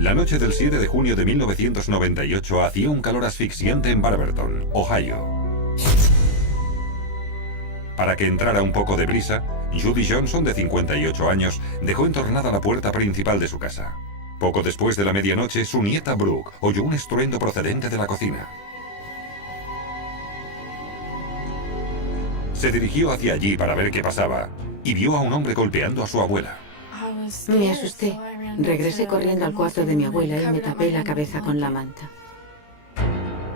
La noche del 7 de junio de 1998 hacía un calor asfixiante en Barberton, Ohio. Para que entrara un poco de brisa, Judy Johnson, de 58 años, dejó entornada la puerta principal de su casa. Poco después de la medianoche, su nieta Brooke oyó un estruendo procedente de la cocina. Se dirigió hacia allí para ver qué pasaba y vio a un hombre golpeando a su abuela. Me asusté. Regresé corriendo al cuarto de mi abuela y me tapé la cabeza con la manta.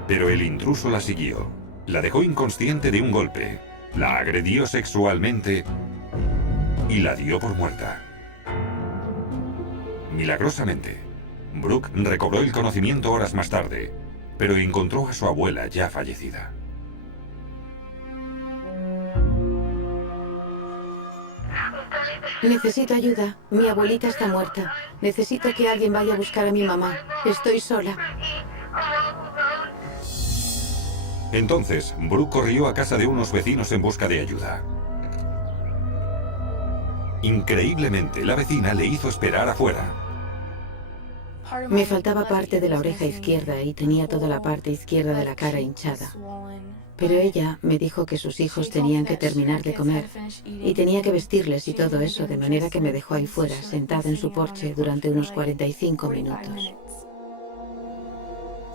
Pero el intruso la siguió. La dejó inconsciente de un golpe, la agredió sexualmente y la dio por muerta. Milagrosamente, Brooke recobró el conocimiento horas más tarde, pero encontró a su abuela ya fallecida. Necesito ayuda. Mi abuelita está muerta. Necesito que alguien vaya a buscar a mi mamá. Estoy sola. Entonces, Brooke corrió a casa de unos vecinos en busca de ayuda. Increíblemente, la vecina le hizo esperar afuera. Me faltaba parte de la oreja izquierda y tenía toda la parte izquierda de la cara hinchada. Pero ella me dijo que sus hijos tenían que terminar de comer y tenía que vestirles y todo eso, de manera que me dejó ahí fuera, sentada en su porche durante unos 45 minutos.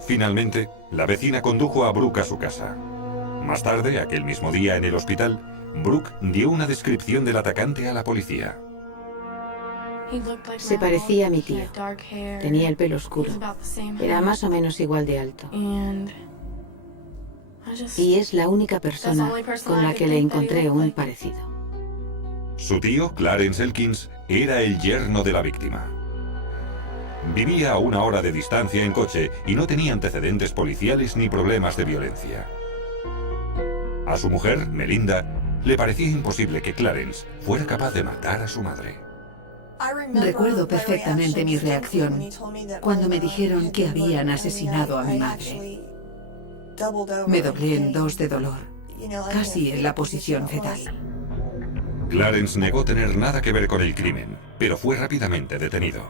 Finalmente, la vecina condujo a Brooke a su casa. Más tarde, aquel mismo día en el hospital, Brooke dio una descripción del atacante a la policía. Se parecía a mi tío. Tenía el pelo oscuro. Era más o menos igual de alto. Y es la única persona con la que le encontré un parecido. Su tío, Clarence Elkins, era el yerno de la víctima. Vivía a 1 hora de distancia en coche y no tenía antecedentes policiales ni problemas de violencia. A su mujer, Melinda, le parecía imposible que Clarence fuera capaz de matar a su madre. Recuerdo perfectamente mi reacción cuando me dijeron que habían asesinado a mi madre. Me doblé en dos de dolor, casi en la posición fetal. Clarence negó tener nada que ver con el crimen, pero fue rápidamente detenido.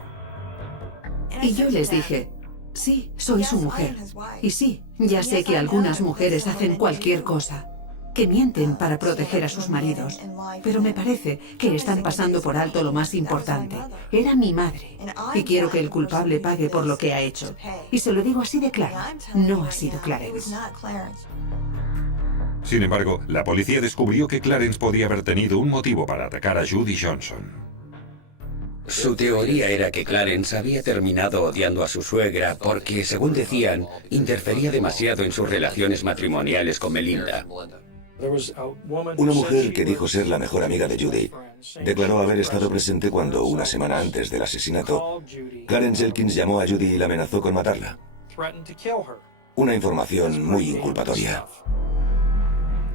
Y yo les dije, sí, soy su mujer. Y sí, ya sé que algunas mujeres hacen cualquier cosa, que mienten para proteger a sus maridos. Pero me parece que están pasando por alto lo más importante. Era mi madre. Y quiero que el culpable pague por lo que ha hecho. Y se lo digo así de claro. No ha sido Clarence. Sin embargo, la policía descubrió que Clarence podía haber tenido un motivo para atacar a Judy Johnson. Su teoría era que Clarence había terminado odiando a su suegra porque, según decían, interfería demasiado en sus relaciones matrimoniales con Melinda. Una mujer que dijo ser la mejor amiga de Judy declaró haber estado presente cuando, 1 semana antes del asesinato, Clarence Elkins llamó a Judy y la amenazó con matarla. Una información muy inculpatoria.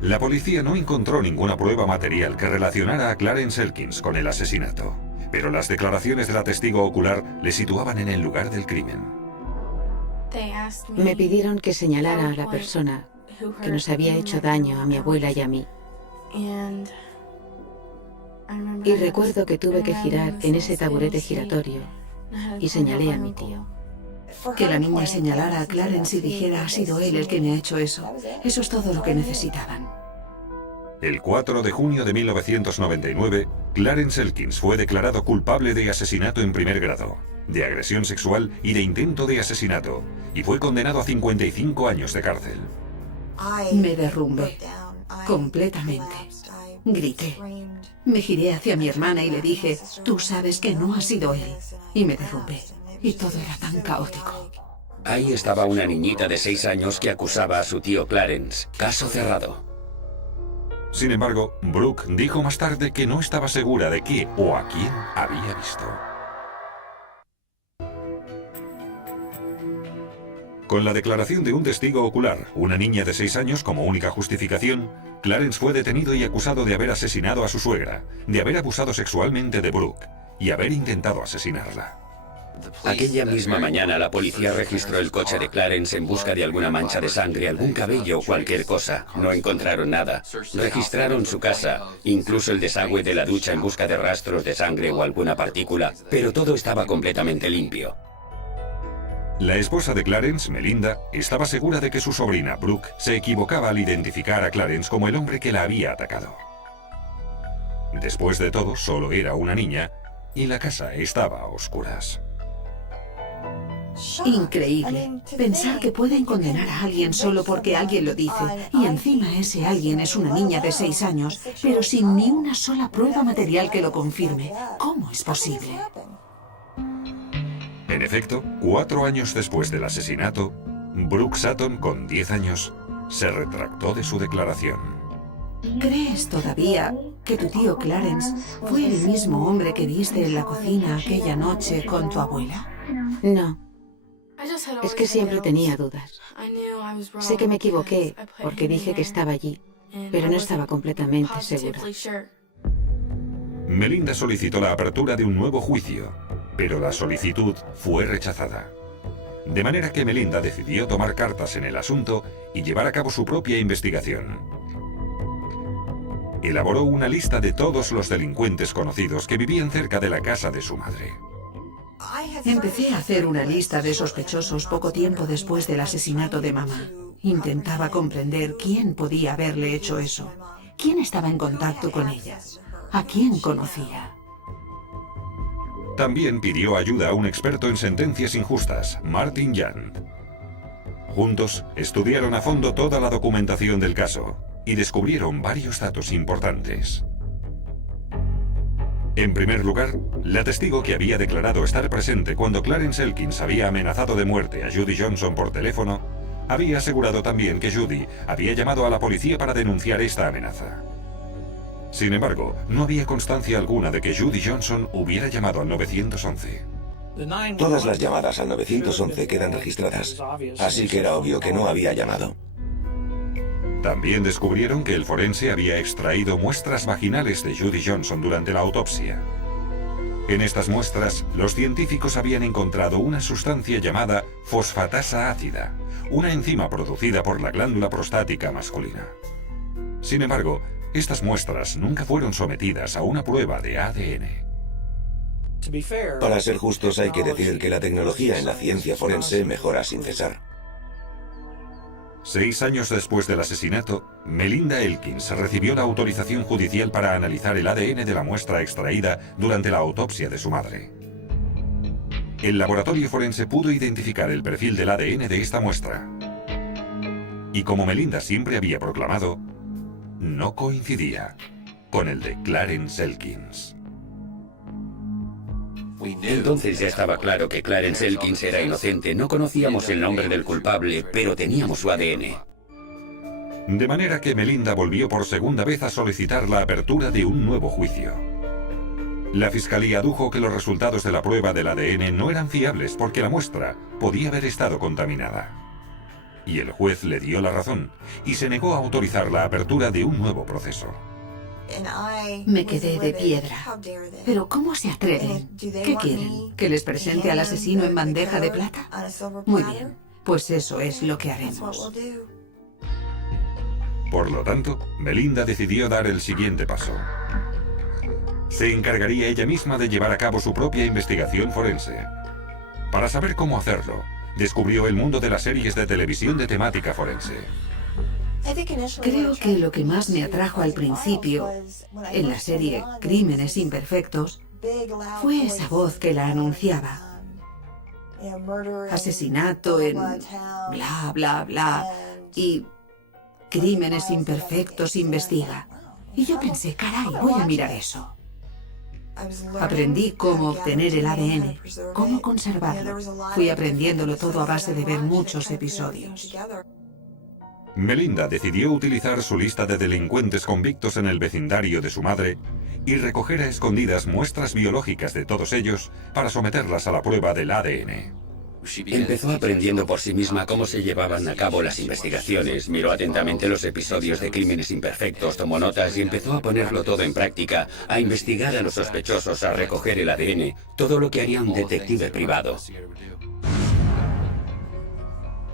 La policía no encontró ninguna prueba material que relacionara a Clarence Elkins con el asesinato, pero las declaraciones de la testigo ocular le situaban en el lugar del crimen. Me pidieron que señalara a la persona que nos había hecho daño a mi abuela y a mí. Y recuerdo que tuve que girar en ese taburete giratorio y señalé a mi tío. Que la niña señalara a Clarence y dijera, ha sido él el que me ha hecho eso. Eso es todo lo que necesitaban. El 4 de junio de 1999, Clarence Elkins fue declarado culpable de asesinato en primer grado, de agresión sexual y de intento de asesinato, y fue condenado a 55 años de cárcel. Me derrumbé, completamente. Grité. Me giré hacia mi hermana y le dije, tú sabes que no ha sido él. Y me derrumbé. Y todo era tan caótico. Ahí estaba una niñita de 6 años que acusaba a su tío Clarence. Caso cerrado. Sin embargo, Brooke dijo más tarde que no estaba segura de qué o a quién había visto. Con la declaración de un testigo ocular, una niña de 6 años como única justificación, Clarence fue detenido y acusado de haber asesinado a su suegra, de haber abusado sexualmente de Brooke y haber intentado asesinarla. Aquella misma mañana la policía registró el coche de Clarence en busca de alguna mancha de sangre, algún cabello o cualquier cosa. No encontraron nada. Registraron su casa, incluso el desagüe de la ducha en busca de rastros de sangre o alguna partícula, pero todo estaba completamente limpio. La esposa de Clarence, Melinda, estaba segura de que su sobrina, Brooke, se equivocaba al identificar a Clarence como el hombre que la había atacado. Después de todo, solo era una niña y la casa estaba a oscuras. Increíble. Pensar que pueden condenar a alguien solo porque alguien lo dice. Y encima ese alguien es una niña de 6 años, pero sin ni una sola prueba material que lo confirme. ¿Cómo es posible? En efecto, 4 años después del asesinato, Brooke Sutton, con 10 años, se retractó de su declaración. ¿Crees todavía que tu tío Clarence fue el mismo hombre que viste en la cocina aquella noche con tu abuela? No. Es que siempre tenía dudas. Sé que me equivoqué porque dije que estaba allí, pero no estaba completamente segura. Melinda solicitó la apertura de un nuevo juicio, pero la solicitud fue rechazada. De manera que Melinda decidió tomar cartas en el asunto y llevar a cabo su propia investigación. Elaboró una lista de todos los delincuentes conocidos que vivían cerca de la casa de su madre. Empecé a hacer una lista de sospechosos poco tiempo después del asesinato de mamá. Intentaba comprender quién podía haberle hecho eso. ¿Quién estaba en contacto con ella? ¿A quién conocía? También pidió ayuda a un experto en sentencias injustas, Martin Yand. Juntos, estudiaron a fondo toda la documentación del caso y descubrieron varios datos importantes. En primer lugar, la testigo que había declarado estar presente cuando Clarence Elkins había amenazado de muerte a Judy Johnson por teléfono, había asegurado también que Judy había llamado a la policía para denunciar esta amenaza. Sin embargo, no había constancia alguna de que Judy Johnson hubiera llamado al 911. Todas las llamadas al 911 quedan registradas, así que era obvio que no había llamado. También descubrieron que el forense había extraído muestras vaginales de Judy Johnson durante la autopsia. En estas muestras, los científicos habían encontrado una sustancia llamada fosfatasa ácida, una enzima producida por la glándula prostática masculina. Sin embargo, estas muestras nunca fueron sometidas a una prueba de ADN. Para ser justos, hay que decir que la tecnología en la ciencia forense mejora sin cesar. 6 años después del asesinato, Melinda Elkins recibió la autorización judicial para analizar el ADN de la muestra extraída durante la autopsia de su madre. El laboratorio forense pudo identificar el perfil del ADN de esta muestra. Y como Melinda siempre había proclamado, no coincidía con el de Clarence Elkins. Entonces ya estaba claro que Clarence Elkins era inocente. No conocíamos el nombre del culpable, pero teníamos su ADN. De manera que Melinda volvió por segunda vez a solicitar la apertura de un nuevo juicio. La fiscalía adujo que los resultados de la prueba del ADN no eran fiables porque la muestra podía haber estado contaminada. Y el juez le dio la razón y se negó a autorizar la apertura de un nuevo proceso. Me quedé de piedra. ¿Pero cómo se atreven? ¿Qué quieren? ¿Que les presente al asesino en bandeja de plata? Muy bien, pues eso es lo que haremos. Por lo tanto, Melinda decidió dar el siguiente paso. Se encargaría ella misma de llevar a cabo su propia investigación forense. Para saber cómo hacerlo, descubrió el mundo de las series de televisión de temática forense. Creo que lo que más me atrajo al principio, en la serie Crímenes Imperfectos, fue esa voz que la anunciaba. Asesinato en bla, bla, bla, y Crímenes Imperfectos investiga. Y yo pensé, caray, voy a mirar eso. Aprendí cómo obtener el ADN, cómo conservarlo. Fui aprendiéndolo todo a base de ver muchos episodios. Melinda decidió utilizar su lista de delincuentes convictos en el vecindario de su madre y recoger a escondidas muestras biológicas de todos ellos para someterlas a la prueba del ADN. Empezó aprendiendo por sí misma cómo se llevaban a cabo las investigaciones, miró atentamente los episodios de Crímenes Imperfectos, tomó notas y empezó a ponerlo todo en práctica, a investigar a los sospechosos, a recoger el ADN, todo lo que haría un detective privado.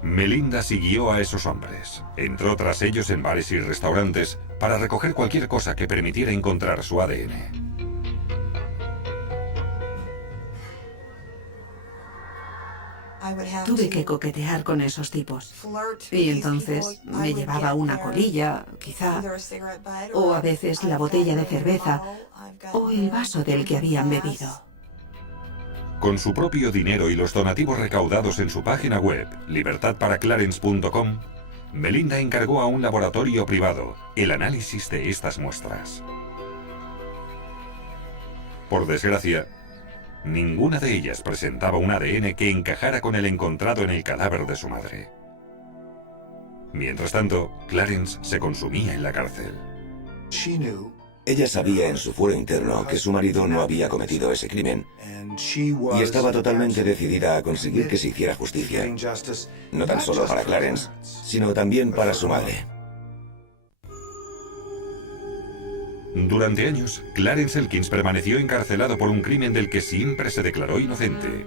Melinda siguió a esos hombres. Entró tras ellos en bares y restaurantes para recoger cualquier cosa que permitiera encontrar su ADN. Tuve que coquetear con esos tipos. Y entonces me llevaba una colilla, quizá, o a veces la botella de cerveza, o el vaso del que habían bebido. Con su propio dinero y los donativos recaudados en su página web, libertadparaclarence.com, Melinda encargó a un laboratorio privado el análisis de estas muestras. Por desgracia, ninguna de ellas presentaba un ADN que encajara con el encontrado en el cadáver de su madre. Mientras tanto, Clarence se consumía en la cárcel. Ella sabía en su fuero interno que su marido no había cometido ese crimen y estaba totalmente decidida a conseguir que se hiciera justicia, no tan solo para Clarence, sino también para su madre. Durante años, Clarence Elkins permaneció encarcelado por un crimen del que siempre se declaró inocente,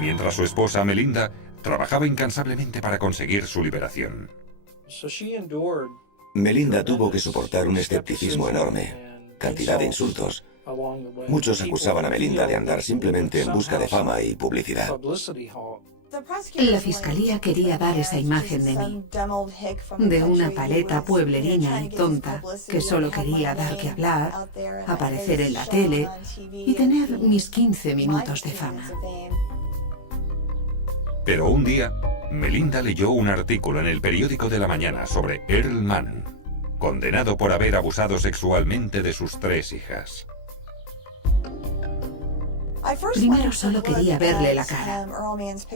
mientras su esposa Melinda trabajaba incansablemente para conseguir su liberación. Melinda tuvo que soportar un escepticismo enorme, cantidad de insultos. Muchos acusaban a Melinda de andar simplemente en busca de fama y publicidad. La fiscalía quería dar esa imagen de mí, de una paleta pueblerina y tonta que solo quería dar que hablar, aparecer en la tele y tener mis 15 minutos de fama. Pero un día, Melinda leyó un artículo en el periódico de la mañana sobre Earl Mann, condenado por haber abusado sexualmente de sus 3 hijas. Primero solo quería verle la cara.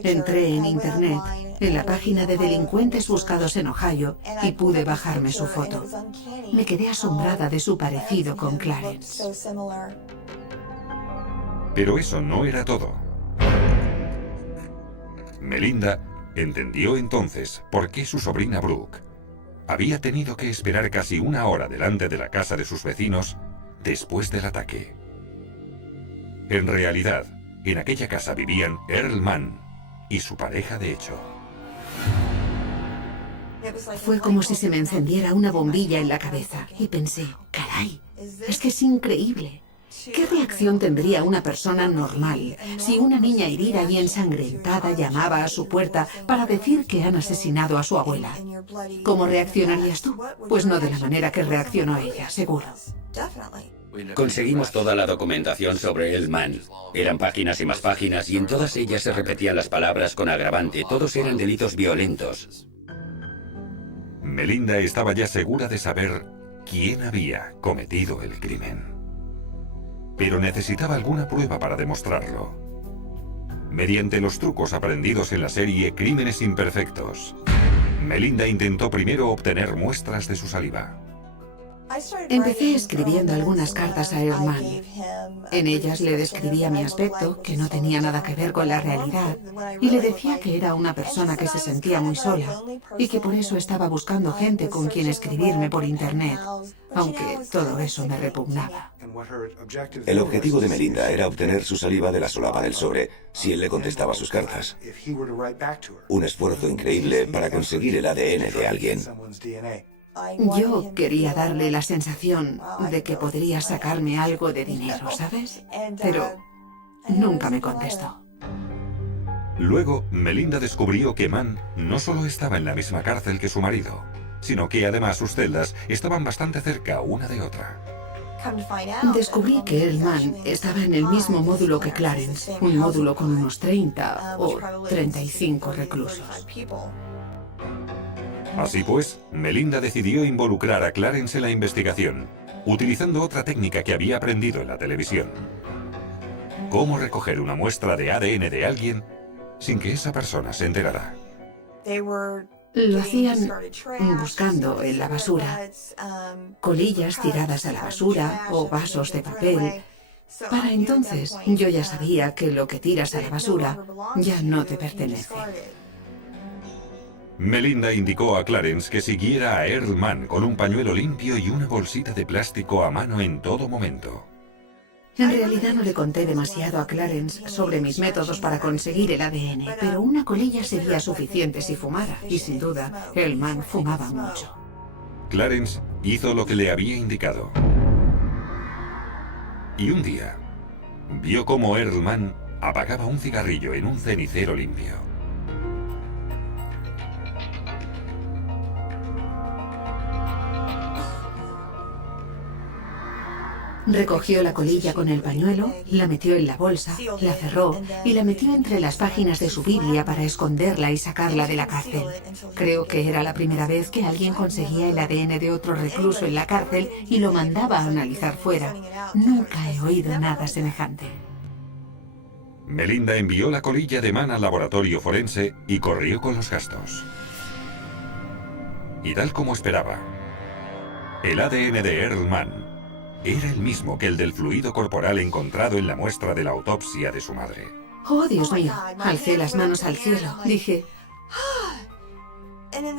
Entré en internet, en la página de delincuentes buscados en Ohio, y pude bajarme su foto. Me quedé asombrada de su parecido con Clarence. Pero eso no era todo. Melinda entendió entonces por qué su sobrina Brooke había tenido que esperar casi 1 hora delante de la casa de sus vecinos después del ataque. En realidad, en aquella casa vivían Earl Mann y su pareja de hecho. Fue como si se me encendiera una bombilla en la cabeza y pensé, caray, es que es increíble. ¿Qué reacción tendría una persona normal si una niña herida y ensangrentada llamaba a su puerta para decir que han asesinado a su abuela? ¿Cómo reaccionarías tú? Pues no de la manera que reaccionó ella, seguro. Conseguimos toda la documentación sobre Earl Mann. Eran páginas y más páginas y en todas ellas se repetían las palabras con agravante. Todos eran delitos violentos. Melinda estaba ya segura de saber quién había cometido el crimen. Pero necesitaba alguna prueba para demostrarlo. Mediante los trucos aprendidos en la serie Crímenes Imperfectos, Melinda intentó primero obtener muestras de su saliva. Empecé escribiendo algunas cartas a Earl Mann. En ellas le describía mi aspecto, que no tenía nada que ver con la realidad, y le decía que era una persona que se sentía muy sola y que por eso estaba buscando gente con quien escribirme por internet, aunque todo eso me repugnaba. El objetivo de Melinda era obtener su saliva de la solapa del sobre si él le contestaba sus cartas. Un esfuerzo increíble para conseguir el ADN de alguien. Yo quería darle la sensación de que podría sacarme algo de dinero, ¿sabes? Pero nunca me contestó. Luego, Melinda descubrió que Mann no solo estaba en la misma cárcel que su marido, sino que además sus celdas estaban bastante cerca una de otra. Descubrí que Earl Mann estaba en el mismo módulo que Clarence, un módulo con unos 30 o 35 reclusos. Así pues, Melinda decidió involucrar a Clarence en la investigación, utilizando otra técnica que había aprendido en la televisión. Cómo recoger una muestra de ADN de alguien sin que esa persona se enterara. Lo hacían buscando en la basura, colillas tiradas a la basura o vasos de papel. Para entonces, yo ya sabía que lo que tiras a la basura ya no te pertenece. Melinda indicó a Clarence que siguiera a Earl Mann con un pañuelo limpio y una bolsita de plástico a mano en todo momento. En realidad no le conté demasiado a Clarence sobre mis métodos para conseguir el ADN, pero una colilla sería suficiente si fumara, y sin duda, Earl Mann fumaba mucho. Clarence hizo lo que le había indicado. Y un día, vio cómo Earl Mann apagaba un cigarrillo en un cenicero limpio. Recogió la colilla con el pañuelo, la metió en la bolsa, la cerró y la metió entre las páginas de su Biblia para esconderla y sacarla de la cárcel. Creo que era la primera vez que alguien conseguía el ADN de otro recluso en la cárcel y lo mandaba a analizar fuera. Nunca he oído nada semejante. Melinda envió la colilla de Mann al laboratorio forense y corrió con los gastos. Y tal como esperaba, el ADN de Earl Mann era el mismo que el del fluido corporal encontrado en la muestra de la autopsia de su madre. ¡Oh, Dios mío! Alcé las manos al cielo. Dije...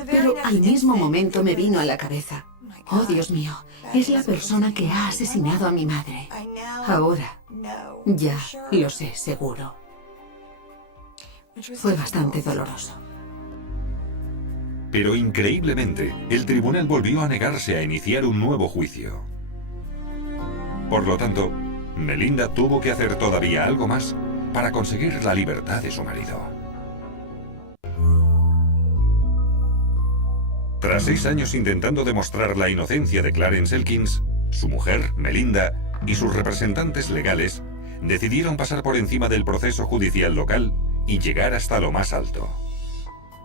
Pero al mismo momento me vino a la cabeza. ¡Oh, Dios mío! Es la persona que ha asesinado a mi madre. Ahora, ya lo sé, seguro. Fue bastante doloroso. Pero increíblemente, el tribunal volvió a negarse a iniciar un nuevo juicio. Por lo tanto, Melinda tuvo que hacer todavía algo más para conseguir la libertad de su marido. Tras 6 años intentando demostrar la inocencia de Clarence Elkins, su mujer, Melinda, y sus representantes legales decidieron pasar por encima del proceso judicial local y llegar hasta lo más alto: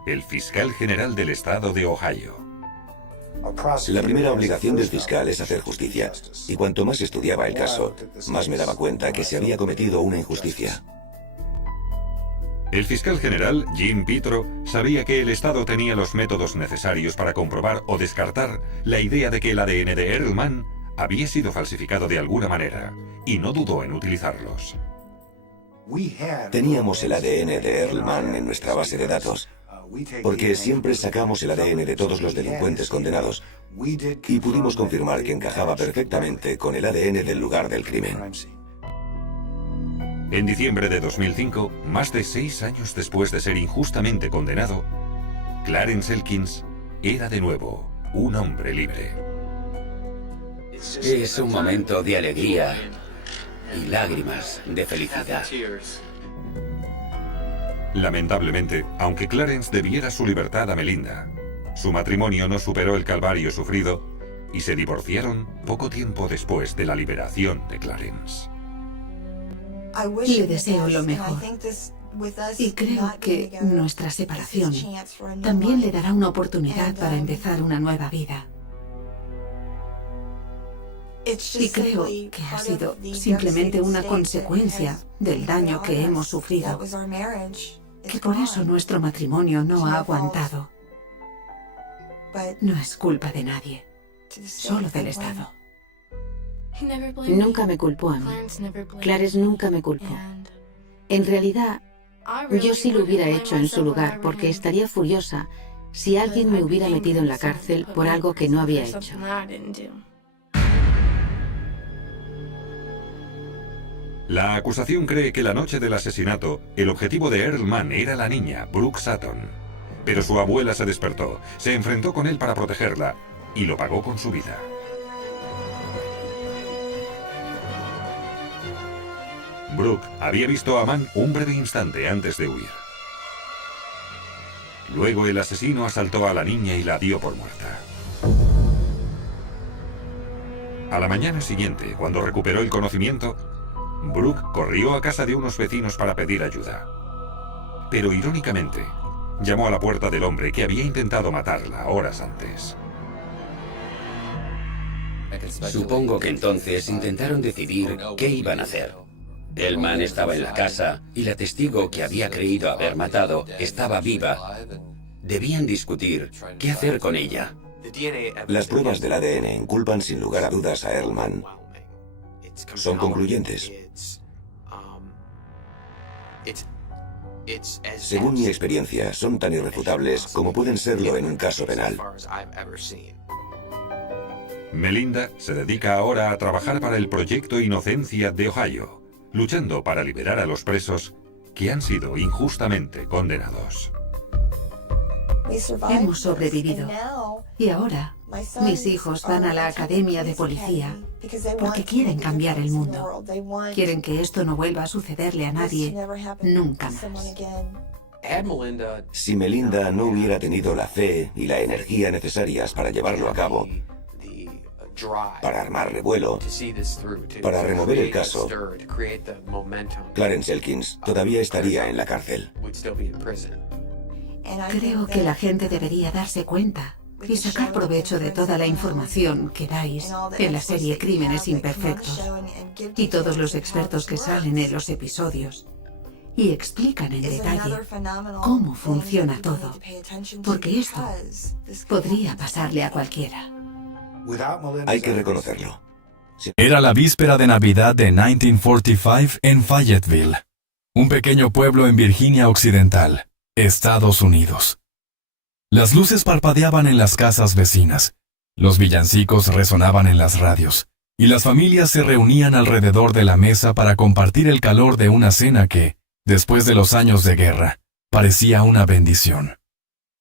el fiscal general del estado de Ohio. La primera obligación del fiscal es hacer justicia, y cuanto más estudiaba el caso, más me daba cuenta que se había cometido una injusticia. El fiscal general, Jim Petro, sabía que el Estado tenía los métodos necesarios para comprobar o descartar la idea de que el ADN de Earl Mann había sido falsificado de alguna manera, y no dudó en utilizarlos. Teníamos el ADN de Earl Mann en nuestra base de datos, porque siempre sacamos el ADN de todos los delincuentes condenados, y pudimos confirmar que encajaba perfectamente con el ADN del lugar del crimen. En diciembre de 2005, más de 6 años después de ser injustamente condenado, Clarence Elkins era de nuevo un hombre libre. Es un momento de alegría y lágrimas de felicidad. Lamentablemente, aunque Clarence debiera su libertad a Melinda, su matrimonio no superó el calvario sufrido y se divorciaron poco tiempo después de la liberación de Clarence. Le deseo lo mejor. Y creo que nuestra separación también le dará una oportunidad para empezar una nueva vida. Y creo que ha sido simplemente una consecuencia del daño que hemos sufrido, que por eso nuestro matrimonio no ha aguantado. No es culpa de nadie, solo del Estado. Nunca me culpó a mí. Clarence nunca me culpó. En realidad, yo sí lo hubiera hecho en su lugar, porque estaría furiosa si alguien me hubiera metido en la cárcel por algo que no había hecho. La acusación cree que la noche del asesinato, el objetivo de Earl Mann era la niña, Brooke Sutton. Pero su abuela se despertó, se enfrentó con él para protegerla y lo pagó con su vida. Brooke había visto a Mann un breve instante antes de huir. Luego el asesino asaltó a la niña y la dio por muerta. A la mañana siguiente, cuando recuperó el conocimiento, Brooke corrió a casa de unos vecinos para pedir ayuda. Pero irónicamente, llamó a la puerta del hombre que había intentado matarla horas antes. Supongo que entonces intentaron decidir qué iban a hacer. El man estaba en la casa y la testigo que había creído haber matado estaba viva. Debían discutir qué hacer con ella. Las pruebas del ADN inculpan sin lugar a dudas a Earl Mann. Son concluyentes. Según mi experiencia, son tan irrefutables como pueden serlo en un caso penal. Melinda se dedica ahora a trabajar para el Proyecto Inocencia de Ohio, luchando para liberar a los presos que han sido injustamente condenados. Hemos sobrevivido. Y ahora, mis hijos van a la academia de policía porque quieren cambiar el mundo. Quieren que esto no vuelva a sucederle a nadie nunca más. Si Melinda no hubiera tenido la fe y la energía necesarias para llevarlo a cabo, para armar revuelo, para remover el caso, Clarence Elkins todavía estaría en la cárcel. Creo que la gente debería darse cuenta y sacar provecho de toda la información que dais en la serie Crímenes Imperfectos y todos los expertos que salen en los episodios y explican en detalle cómo funciona todo, porque esto podría pasarle a cualquiera. Hay que reconocerlo. Era la víspera de Navidad de 1945 en Fayetteville, un pequeño pueblo en Virginia Occidental, Estados Unidos. Las luces parpadeaban en las casas vecinas, los villancicos resonaban en las radios, y las familias se reunían alrededor de la mesa para compartir el calor de una cena que, después de los años de guerra, parecía una bendición.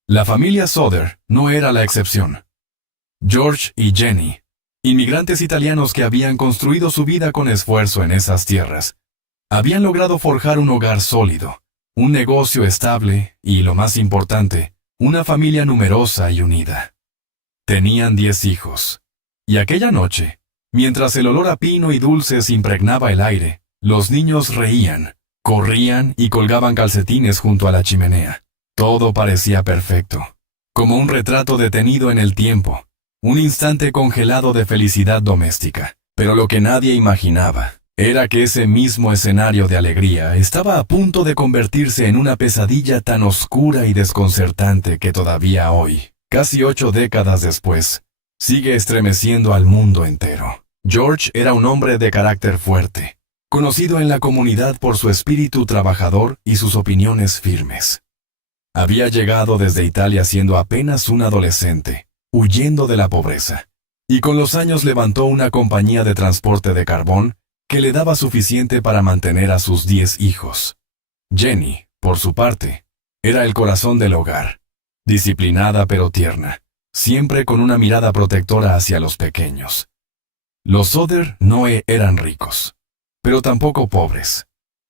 La familia Soder no era la excepción. George y Jenny, inmigrantes italianos que habían construido su vida con esfuerzo en esas tierras, habían logrado forjar un hogar sólido, un negocio estable y, lo más importante, una familia numerosa y unida. Tenían 10 hijos. Y aquella noche, mientras el olor a pino y dulces impregnaba el aire, los niños reían, corrían y colgaban calcetines junto a la chimenea. Todo parecía perfecto, como un retrato detenido en el tiempo, un instante congelado de felicidad doméstica. Pero lo que nadie imaginaba era que ese mismo escenario de alegría estaba a punto de convertirse en una pesadilla tan oscura y desconcertante que todavía hoy, casi 8 décadas después, sigue estremeciendo al mundo entero. George era un hombre de carácter fuerte, conocido en la comunidad por su espíritu trabajador y sus opiniones firmes. Había llegado desde Italia siendo apenas un adolescente, huyendo de la pobreza, y con los años levantó una compañía de transporte de carbón que le daba suficiente para mantener a sus 10 hijos. Jenny, por su parte, era el corazón del hogar, disciplinada pero tierna, siempre con una mirada protectora hacia los pequeños. Los Soder no eran ricos, pero tampoco pobres.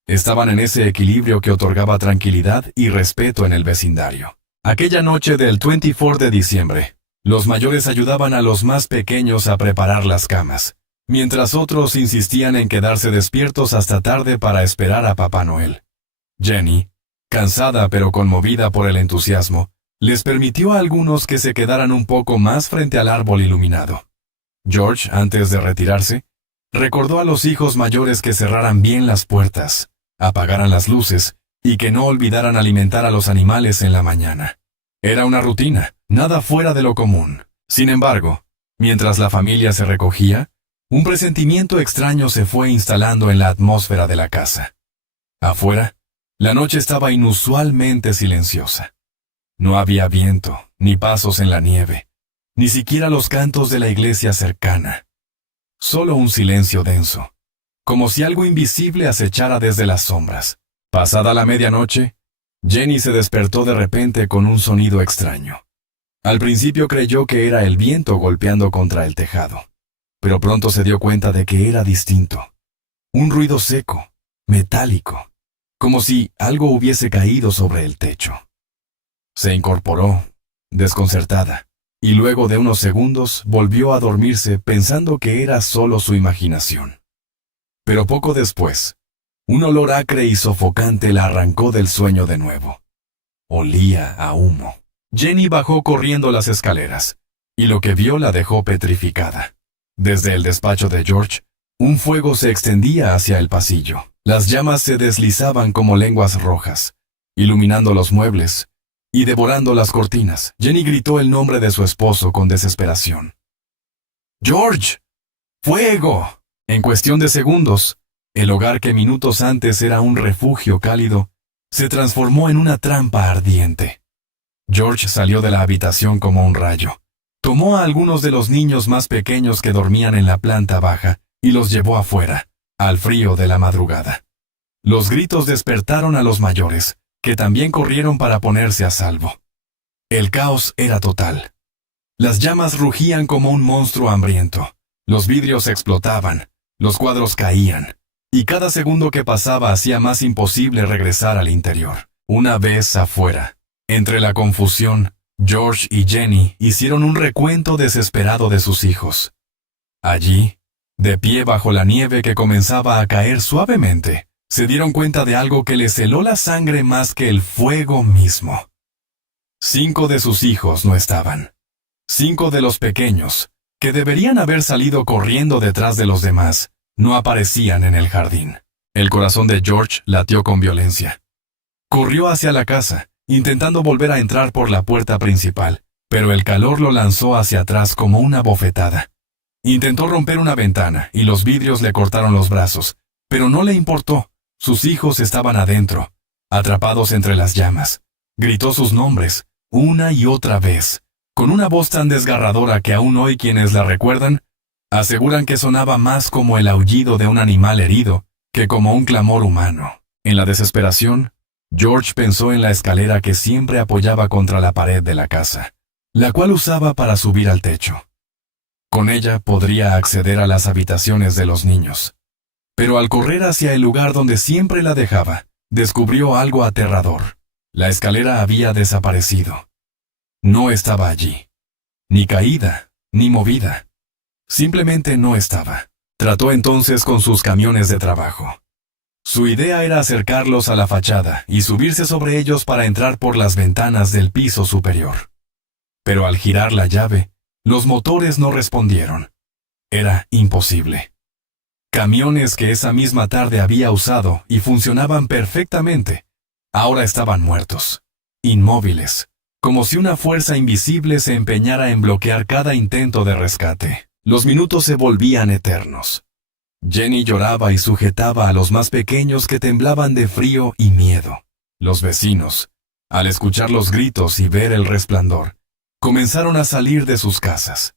Estaban en ese equilibrio que otorgaba tranquilidad y respeto en el vecindario. Aquella noche del 24 de diciembre, los mayores ayudaban a los más pequeños a preparar las camas, mientras otros insistían en quedarse despiertos hasta tarde para esperar a Papá Noel. Jenny, cansada pero conmovida por el entusiasmo, les permitió a algunos que se quedaran un poco más frente al árbol iluminado. George, antes de retirarse, recordó a los hijos mayores que cerraran bien las puertas, apagaran las luces y que no olvidaran alimentar a los animales en la mañana. Era una rutina, nada fuera de lo común. Sin embargo, mientras la familia se recogía, un presentimiento extraño se fue instalando en la atmósfera de la casa. Afuera, la noche estaba inusualmente silenciosa. No había viento, ni pasos en la nieve, ni siquiera los cantos de la iglesia cercana. Solo un silencio denso, como si algo invisible acechara desde las sombras. Pasada la medianoche, Jenny se despertó de repente con un sonido extraño. Al principio creyó que era el viento golpeando contra el tejado, pero pronto se dio cuenta de que era distinto. Un ruido seco, metálico, como si algo hubiese caído sobre el techo. Se incorporó, desconcertada, y luego de unos segundos volvió a dormirse pensando que era solo su imaginación. Pero poco después, un olor acre y sofocante la arrancó del sueño de nuevo. Olía a humo. Jenny bajó corriendo las escaleras, y lo que vio la dejó petrificada. Desde el despacho de George, un fuego se extendía hacia el pasillo. Las llamas se deslizaban como lenguas rojas, iluminando los muebles y devorando las cortinas. Jenny gritó el nombre de su esposo con desesperación. ¡George! ¡Fuego! En cuestión de segundos, el hogar que minutos antes era un refugio cálido, se transformó en una trampa ardiente. George salió de la habitación como un rayo. Tomó a algunos de los niños más pequeños que dormían en la planta baja y los llevó afuera, al frío de la madrugada. Los gritos despertaron a los mayores, que también corrieron para ponerse a salvo. El caos era total. Las llamas rugían como un monstruo hambriento. Los vidrios explotaban, los cuadros caían, y cada segundo que pasaba hacía más imposible regresar al interior. Una vez afuera, entre la confusión, George y Jenny hicieron un recuento desesperado de sus hijos. Allí, de pie bajo la nieve que comenzaba a caer suavemente, se dieron cuenta de algo que les heló la sangre más que el fuego mismo. 5 de sus hijos no estaban. 5 de los pequeños, que deberían haber salido corriendo detrás de los demás, no aparecían en el jardín. El corazón de George latió con violencia. Corrió hacia la casa, intentando volver a entrar por la puerta principal, pero el calor lo lanzó hacia atrás como una bofetada. Intentó romper una ventana y los vidrios le cortaron los brazos, pero no le importó. Sus hijos estaban adentro, atrapados entre las llamas. Gritó sus nombres, una y otra vez, con una voz tan desgarradora que aún hoy quienes la recuerdan, aseguran que sonaba más como el aullido de un animal herido que como un clamor humano. En la desesperación, George pensó en la escalera que siempre apoyaba contra la pared de la casa, la cual usaba para subir al techo. Con ella podría acceder a las habitaciones de los niños. Pero al correr hacia el lugar donde siempre la dejaba, descubrió algo aterrador. La escalera había desaparecido. No estaba allí. Ni caída, ni movida. Simplemente no estaba. Trató entonces con sus camiones de trabajo. Su idea era acercarlos a la fachada y subirse sobre ellos para entrar por las ventanas del piso superior. Pero al girar la llave, los motores no respondieron. Era imposible. Camiones que esa misma tarde había usado y funcionaban perfectamente, ahora estaban muertos, inmóviles, como si una fuerza invisible se empeñara en bloquear cada intento de rescate. Los minutos se volvían eternos. Jenny lloraba y sujetaba a los más pequeños que temblaban de frío y miedo. Los vecinos, al escuchar los gritos y ver el resplandor, comenzaron a salir de sus casas.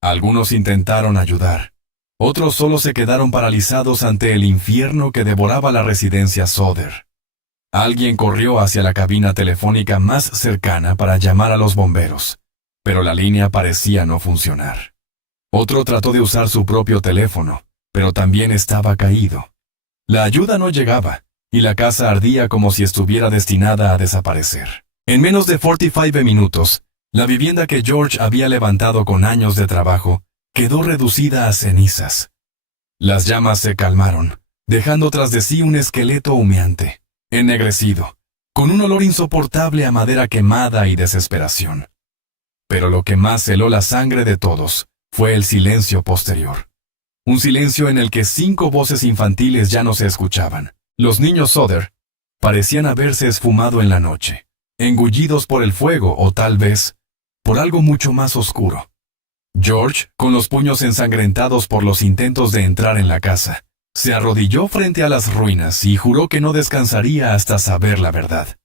Algunos intentaron ayudar. Otros solo se quedaron paralizados ante el infierno que devoraba la residencia Soder. Alguien corrió hacia la cabina telefónica más cercana para llamar a los bomberos, pero la línea parecía no funcionar. Otro trató de usar su propio teléfono, pero también estaba caído. La ayuda no llegaba, y la casa ardía como si estuviera destinada a desaparecer. En menos de 45 minutos, la vivienda que George había levantado con años de trabajo quedó reducida a cenizas. Las llamas se calmaron, dejando tras de sí un esqueleto humeante, ennegrecido, con un olor insoportable a madera quemada y desesperación. Pero lo que más heló la sangre de todos fue el silencio posterior. Un silencio en el que 5 voces infantiles ya no se escuchaban. Los niños Soder parecían haberse esfumado en la noche, engullidos por el fuego o tal vez por algo mucho más oscuro. George, con los puños ensangrentados por los intentos de entrar en la casa, se arrodilló frente a las ruinas y juró que no descansaría hasta saber la verdad.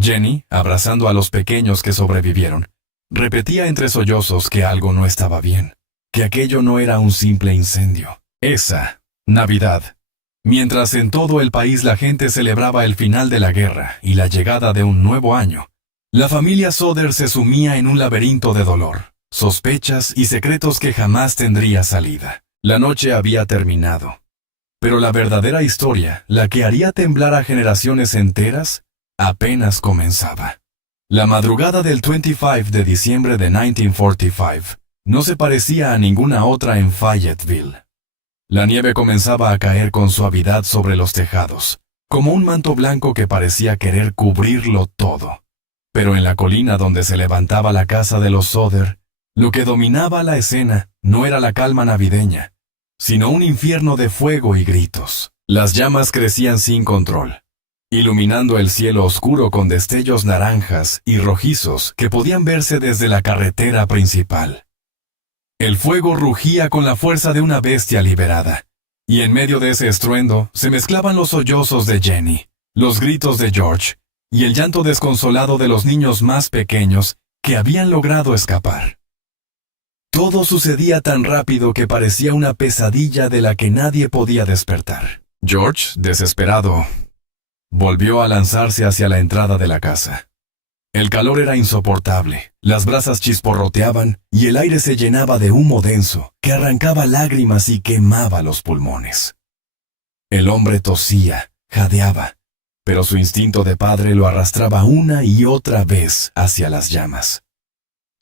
Jenny, abrazando a los pequeños que sobrevivieron, repetía entre sollozos que algo no estaba bien, que aquello no era un simple incendio. Esa Navidad, mientras en todo el país la gente celebraba el final de la guerra y la llegada de un nuevo año, la familia Soder se sumía en un laberinto de dolor, sospechas y secretos que jamás tendría salida. La noche había terminado. Pero la verdadera historia, la que haría temblar a generaciones enteras, apenas comenzaba. La madrugada del 25 de diciembre de 1945 no se parecía a ninguna otra en Fayetteville. La nieve comenzaba a caer con suavidad sobre los tejados, como un manto blanco que parecía querer cubrirlo todo. Pero en la colina donde se levantaba la casa de los Soder, lo que dominaba la escena no era la calma navideña, sino un infierno de fuego y gritos. Las llamas crecían sin control, iluminando el cielo oscuro con destellos naranjas y rojizos que podían verse desde la carretera principal. El fuego rugía con la fuerza de una bestia liberada, y en medio de ese estruendo se mezclaban los sollozos de Jenny, los gritos de George, y el llanto desconsolado de los niños más pequeños que habían logrado escapar. Todo sucedía tan rápido que parecía una pesadilla de la que nadie podía despertar. George, desesperado, volvió a lanzarse hacia la entrada de la casa. El calor era insoportable, las brasas chisporroteaban y el aire se llenaba de humo denso que arrancaba lágrimas y quemaba los pulmones. El hombre tosía, jadeaba, pero su instinto de padre lo arrastraba una y otra vez hacia las llamas.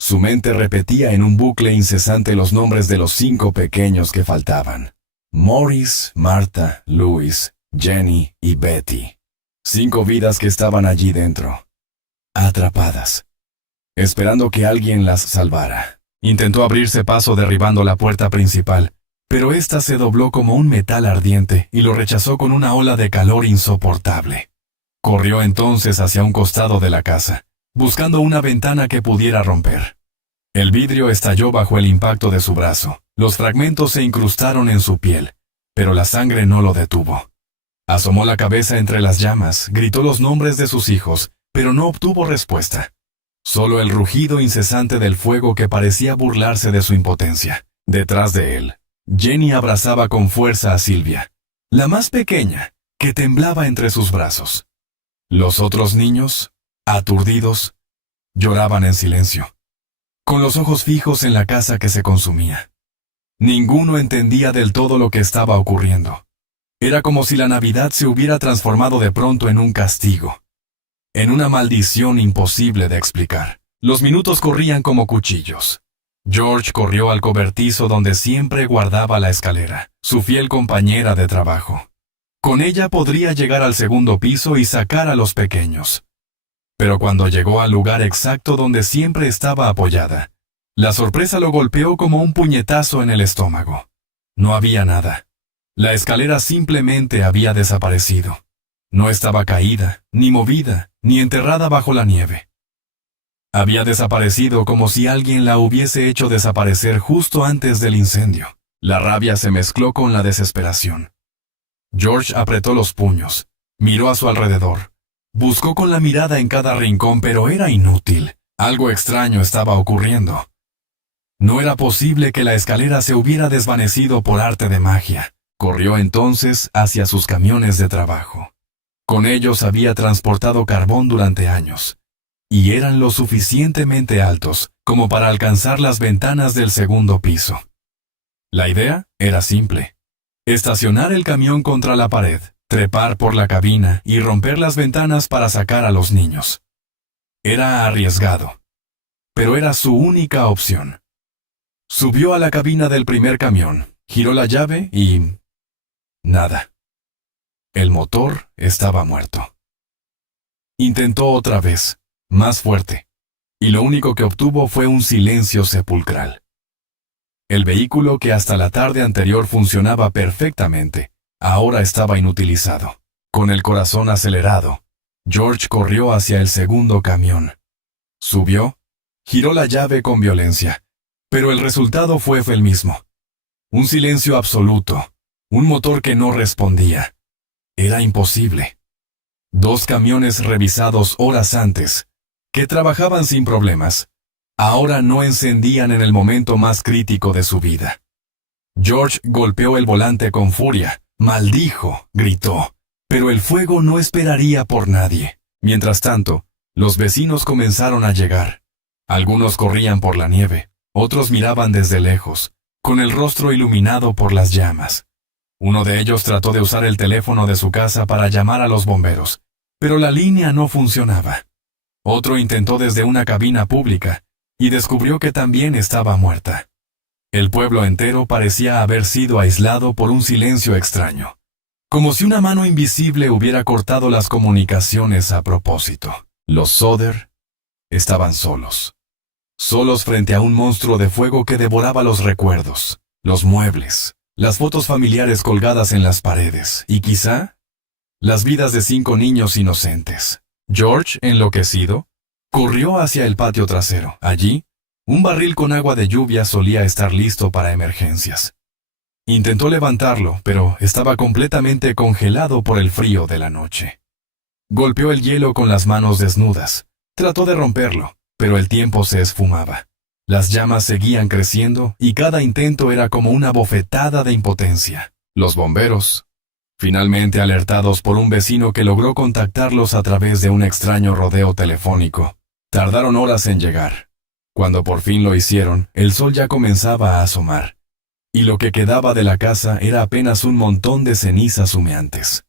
Su mente repetía en un bucle incesante los nombres de los 5 pequeños que faltaban. Morris, Martha, Louis, Jenny y Betty. 5 vidas que estaban allí dentro, atrapadas, esperando que alguien las salvara. Intentó abrirse paso derribando la puerta principal, pero ésta se dobló como un metal ardiente y lo rechazó con una ola de calor insoportable. Corrió entonces hacia un costado de la casa, buscando una ventana que pudiera romper. El vidrio estalló bajo el impacto de su brazo. Los fragmentos se incrustaron en su piel, pero la sangre no lo detuvo. Asomó la cabeza entre las llamas, gritó los nombres de sus hijos, pero no obtuvo respuesta. Solo el rugido incesante del fuego que parecía burlarse de su impotencia. Detrás de él, Jenny abrazaba con fuerza a Sylvia, la más pequeña, que temblaba entre sus brazos. Los otros niños, aturdidos, lloraban en silencio, con los ojos fijos en la casa que se consumía. Ninguno entendía del todo lo que estaba ocurriendo. Era como si la Navidad se hubiera transformado de pronto en un castigo, en una maldición imposible de explicar. Los minutos corrían como cuchillos. George corrió al cobertizo donde siempre guardaba la escalera, su fiel compañera de trabajo. Con ella podría llegar al segundo piso y sacar a los pequeños. Pero cuando llegó al lugar exacto donde siempre estaba apoyada, la sorpresa lo golpeó como un puñetazo en el estómago. No había nada. La escalera simplemente había desaparecido. No estaba caída, ni movida, ni enterrada bajo la nieve. Había desaparecido como si alguien la hubiese hecho desaparecer justo antes del incendio. La rabia se mezcló con la desesperación. George apretó los puños, miró a su alrededor. Buscó con la mirada en cada rincón, pero era inútil. Algo extraño estaba ocurriendo. No era posible que la escalera se hubiera desvanecido por arte de magia. Corrió entonces hacia sus camiones de trabajo. Con ellos había transportado carbón durante años, y eran lo suficientemente altos como para alcanzar las ventanas del segundo piso. La idea era simple: estacionar el camión contra la pared, trepar por la cabina y romper las ventanas para sacar a los niños. Era arriesgado, pero era su única opción. Subió a la cabina del primer camión, giró la llave y... nada. El motor estaba muerto. Intentó otra vez, más fuerte, y lo único que obtuvo fue un silencio sepulcral. El vehículo que hasta la tarde anterior funcionaba perfectamente, ahora estaba inutilizado. Con el corazón acelerado, George corrió hacia el segundo camión. Subió, giró la llave con violencia, pero el resultado fue el mismo. Un silencio absoluto, un motor que no respondía. Era imposible. 2 camiones revisados horas antes, que trabajaban sin problemas, ahora no encendían en el momento más crítico de su vida. George golpeó el volante con furia, maldijo, gritó, pero el fuego no esperaría por nadie. Mientras tanto, los vecinos comenzaron a llegar. Algunos corrían por la nieve, otros miraban desde lejos, con el rostro iluminado por las llamas. Uno de ellos trató de usar el teléfono de su casa para llamar a los bomberos, pero la línea no funcionaba. Otro intentó desde una cabina pública, y descubrió que también estaba muerta. El pueblo entero parecía haber sido aislado por un silencio extraño, como si una mano invisible hubiera cortado las comunicaciones a propósito. Los Soder estaban solos. Solos frente a un monstruo de fuego que devoraba los recuerdos, los muebles, las fotos familiares colgadas en las paredes, y quizá, las vidas de 5 niños inocentes. George, enloquecido, corrió hacia el patio trasero. Allí, un barril con agua de lluvia solía estar listo para emergencias. Intentó levantarlo, pero estaba completamente congelado por el frío de la noche. Golpeó el hielo con las manos desnudas. Trató de romperlo, pero el tiempo se esfumaba. Las llamas seguían creciendo y cada intento era como una bofetada de impotencia. Los bomberos, finalmente alertados por un vecino que logró contactarlos a través de un extraño rodeo telefónico, tardaron horas en llegar. Cuando por fin lo hicieron, el sol ya comenzaba a asomar, y lo que quedaba de la casa era apenas un montón de cenizas humeantes.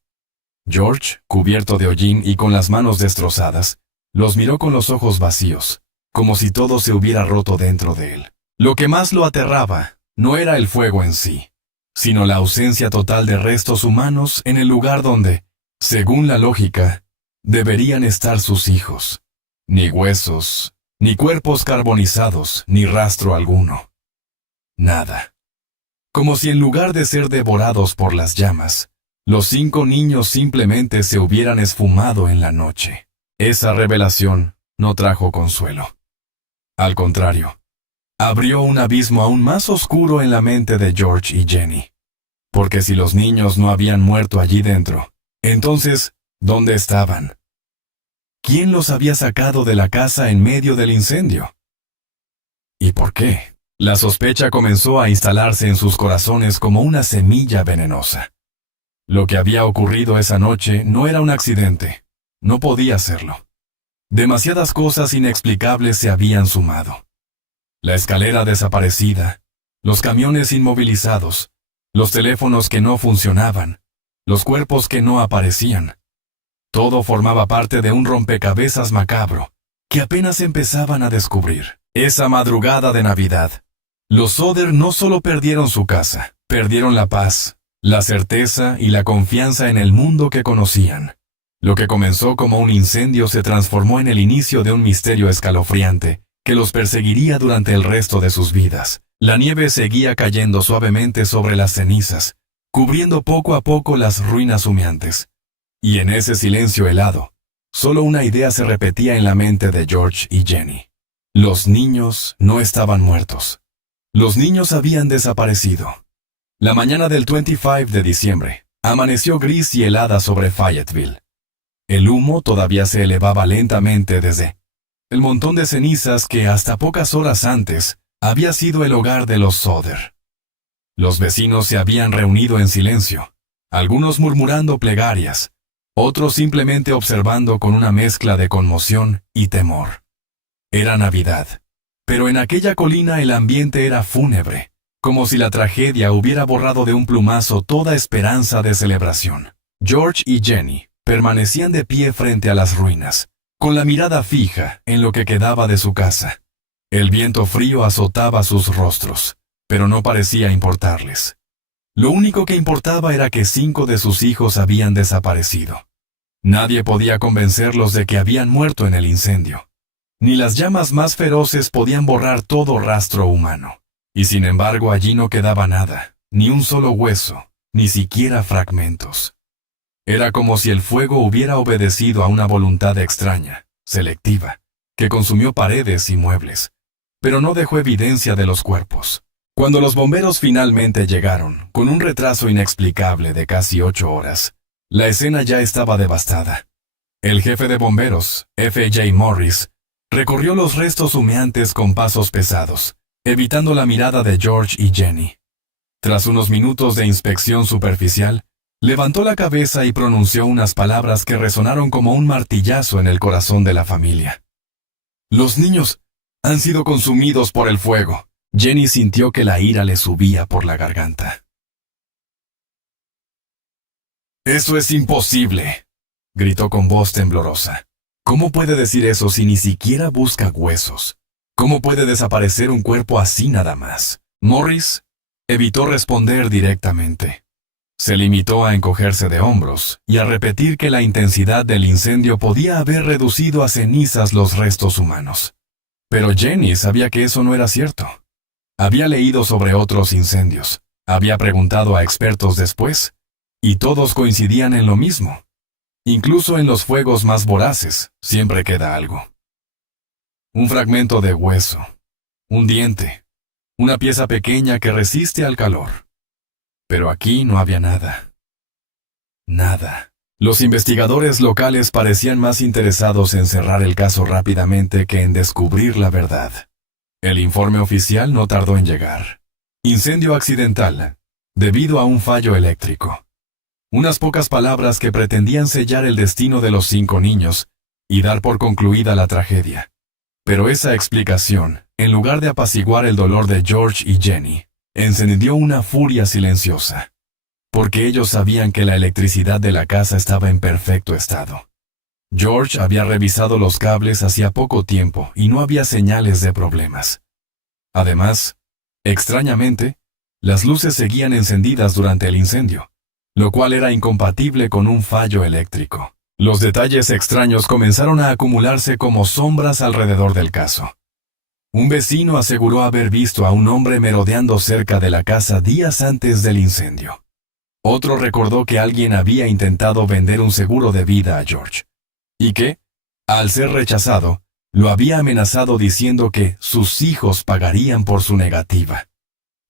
George, cubierto de hollín y con las manos destrozadas, los miró con los ojos vacíos. como si todo se hubiera roto dentro de él. Lo que más lo aterraba no era el fuego en sí, sino la ausencia total de restos humanos en el lugar donde, según la lógica, deberían estar sus hijos. Ni huesos, ni cuerpos carbonizados, ni rastro alguno. Nada. Como si en lugar de ser devorados por las llamas, los 5 niños simplemente se hubieran esfumado en la noche. Esa revelación no trajo consuelo. Al contrario, abrió un abismo aún más oscuro en la mente de George y Jenny. Porque si los niños no habían muerto allí dentro, entonces, ¿dónde estaban? ¿Quién los había sacado de la casa en medio del incendio? ¿Y por qué? La sospecha comenzó a instalarse en sus corazones como una semilla venenosa. Lo que había ocurrido esa noche no era un accidente. No podía serlo. Demasiadas cosas inexplicables se habían sumado. La escalera desaparecida, los camiones inmovilizados, los teléfonos que no funcionaban, los cuerpos que no aparecían. Todo formaba parte de un rompecabezas macabro que apenas empezaban a descubrir. Esa madrugada de Navidad, los Soder no solo perdieron su casa, perdieron la paz, la certeza y la confianza en el mundo que conocían. Lo que comenzó como un incendio se transformó en el inicio de un misterio escalofriante que los perseguiría durante el resto de sus vidas. La nieve seguía cayendo suavemente sobre las cenizas, cubriendo poco a poco las ruinas humeantes. Y en ese silencio helado, solo una idea se repetía en la mente de George y Jenny. Los niños no estaban muertos. Los niños habían desaparecido. La mañana del 25 de diciembre, amaneció gris y helada sobre Fayetteville. El humo todavía se elevaba lentamente desde el montón de cenizas que hasta pocas horas antes había sido el hogar de los Soder. Los vecinos se habían reunido en silencio, algunos murmurando plegarias, otros simplemente observando con una mezcla de conmoción y temor. Era Navidad, pero en aquella colina el ambiente era fúnebre, como si la tragedia hubiera borrado de un plumazo toda esperanza de celebración. George y Jenny permanecían de pie frente a las ruinas, con la mirada fija en lo que quedaba de su casa. El viento frío azotaba sus rostros, pero no parecía importarles. Lo único que importaba era que 5 de sus hijos habían desaparecido. Nadie podía convencerlos de que habían muerto en el incendio. Ni las llamas más feroces podían borrar todo rastro humano. Y sin embargo allí no quedaba nada, ni un solo hueso, ni siquiera fragmentos. Era como si el fuego hubiera obedecido a una voluntad extraña, selectiva, que consumió paredes y muebles, pero no dejó evidencia de los cuerpos. Cuando los bomberos finalmente llegaron, con un retraso inexplicable de casi 8 horas, la escena ya estaba devastada. El jefe de bomberos, F.J. Morris, recorrió los restos humeantes con pasos pesados, evitando la mirada de George y Jenny. Tras unos minutos de inspección superficial, levantó la cabeza y pronunció unas palabras que resonaron como un martillazo en el corazón de la familia. «Los niños han sido consumidos por el fuego». Jenny sintió que la ira le subía por la garganta. «Eso es imposible», gritó con voz temblorosa. «¿Cómo puede decir eso si ni siquiera busca huesos? ¿Cómo puede desaparecer un cuerpo así nada más?» Morris evitó responder directamente. Se limitó a encogerse de hombros y a repetir que la intensidad del incendio podía haber reducido a cenizas los restos humanos. Pero Jenny sabía que eso no era cierto. Había leído sobre otros incendios, había preguntado a expertos después, y todos coincidían en lo mismo. Incluso en los fuegos más voraces, siempre queda algo. Un fragmento de hueso, un diente, una pieza pequeña que resiste al calor. Pero aquí no había nada. Nada. Los investigadores locales parecían más interesados en cerrar el caso rápidamente que en descubrir la verdad. El informe oficial no tardó en llegar. Incendio accidental, debido a un fallo eléctrico. Unas pocas palabras que pretendían sellar el destino de los 5 niños y dar por concluida la tragedia. Pero esa explicación, en lugar de apaciguar el dolor de George y Jenny, encendió una furia silenciosa, porque ellos sabían que la electricidad de la casa estaba en perfecto estado. George había revisado los cables hacía poco tiempo y no había señales de problemas. Además, extrañamente, las luces seguían encendidas durante el incendio, lo cual era incompatible con un fallo eléctrico. Los detalles extraños comenzaron a acumularse como sombras alrededor del caso. Un vecino aseguró haber visto a un hombre merodeando cerca de la casa días antes del incendio. Otro recordó que alguien había intentado vender un seguro de vida a George, y que, al ser rechazado, lo había amenazado diciendo que sus hijos pagarían por su negativa.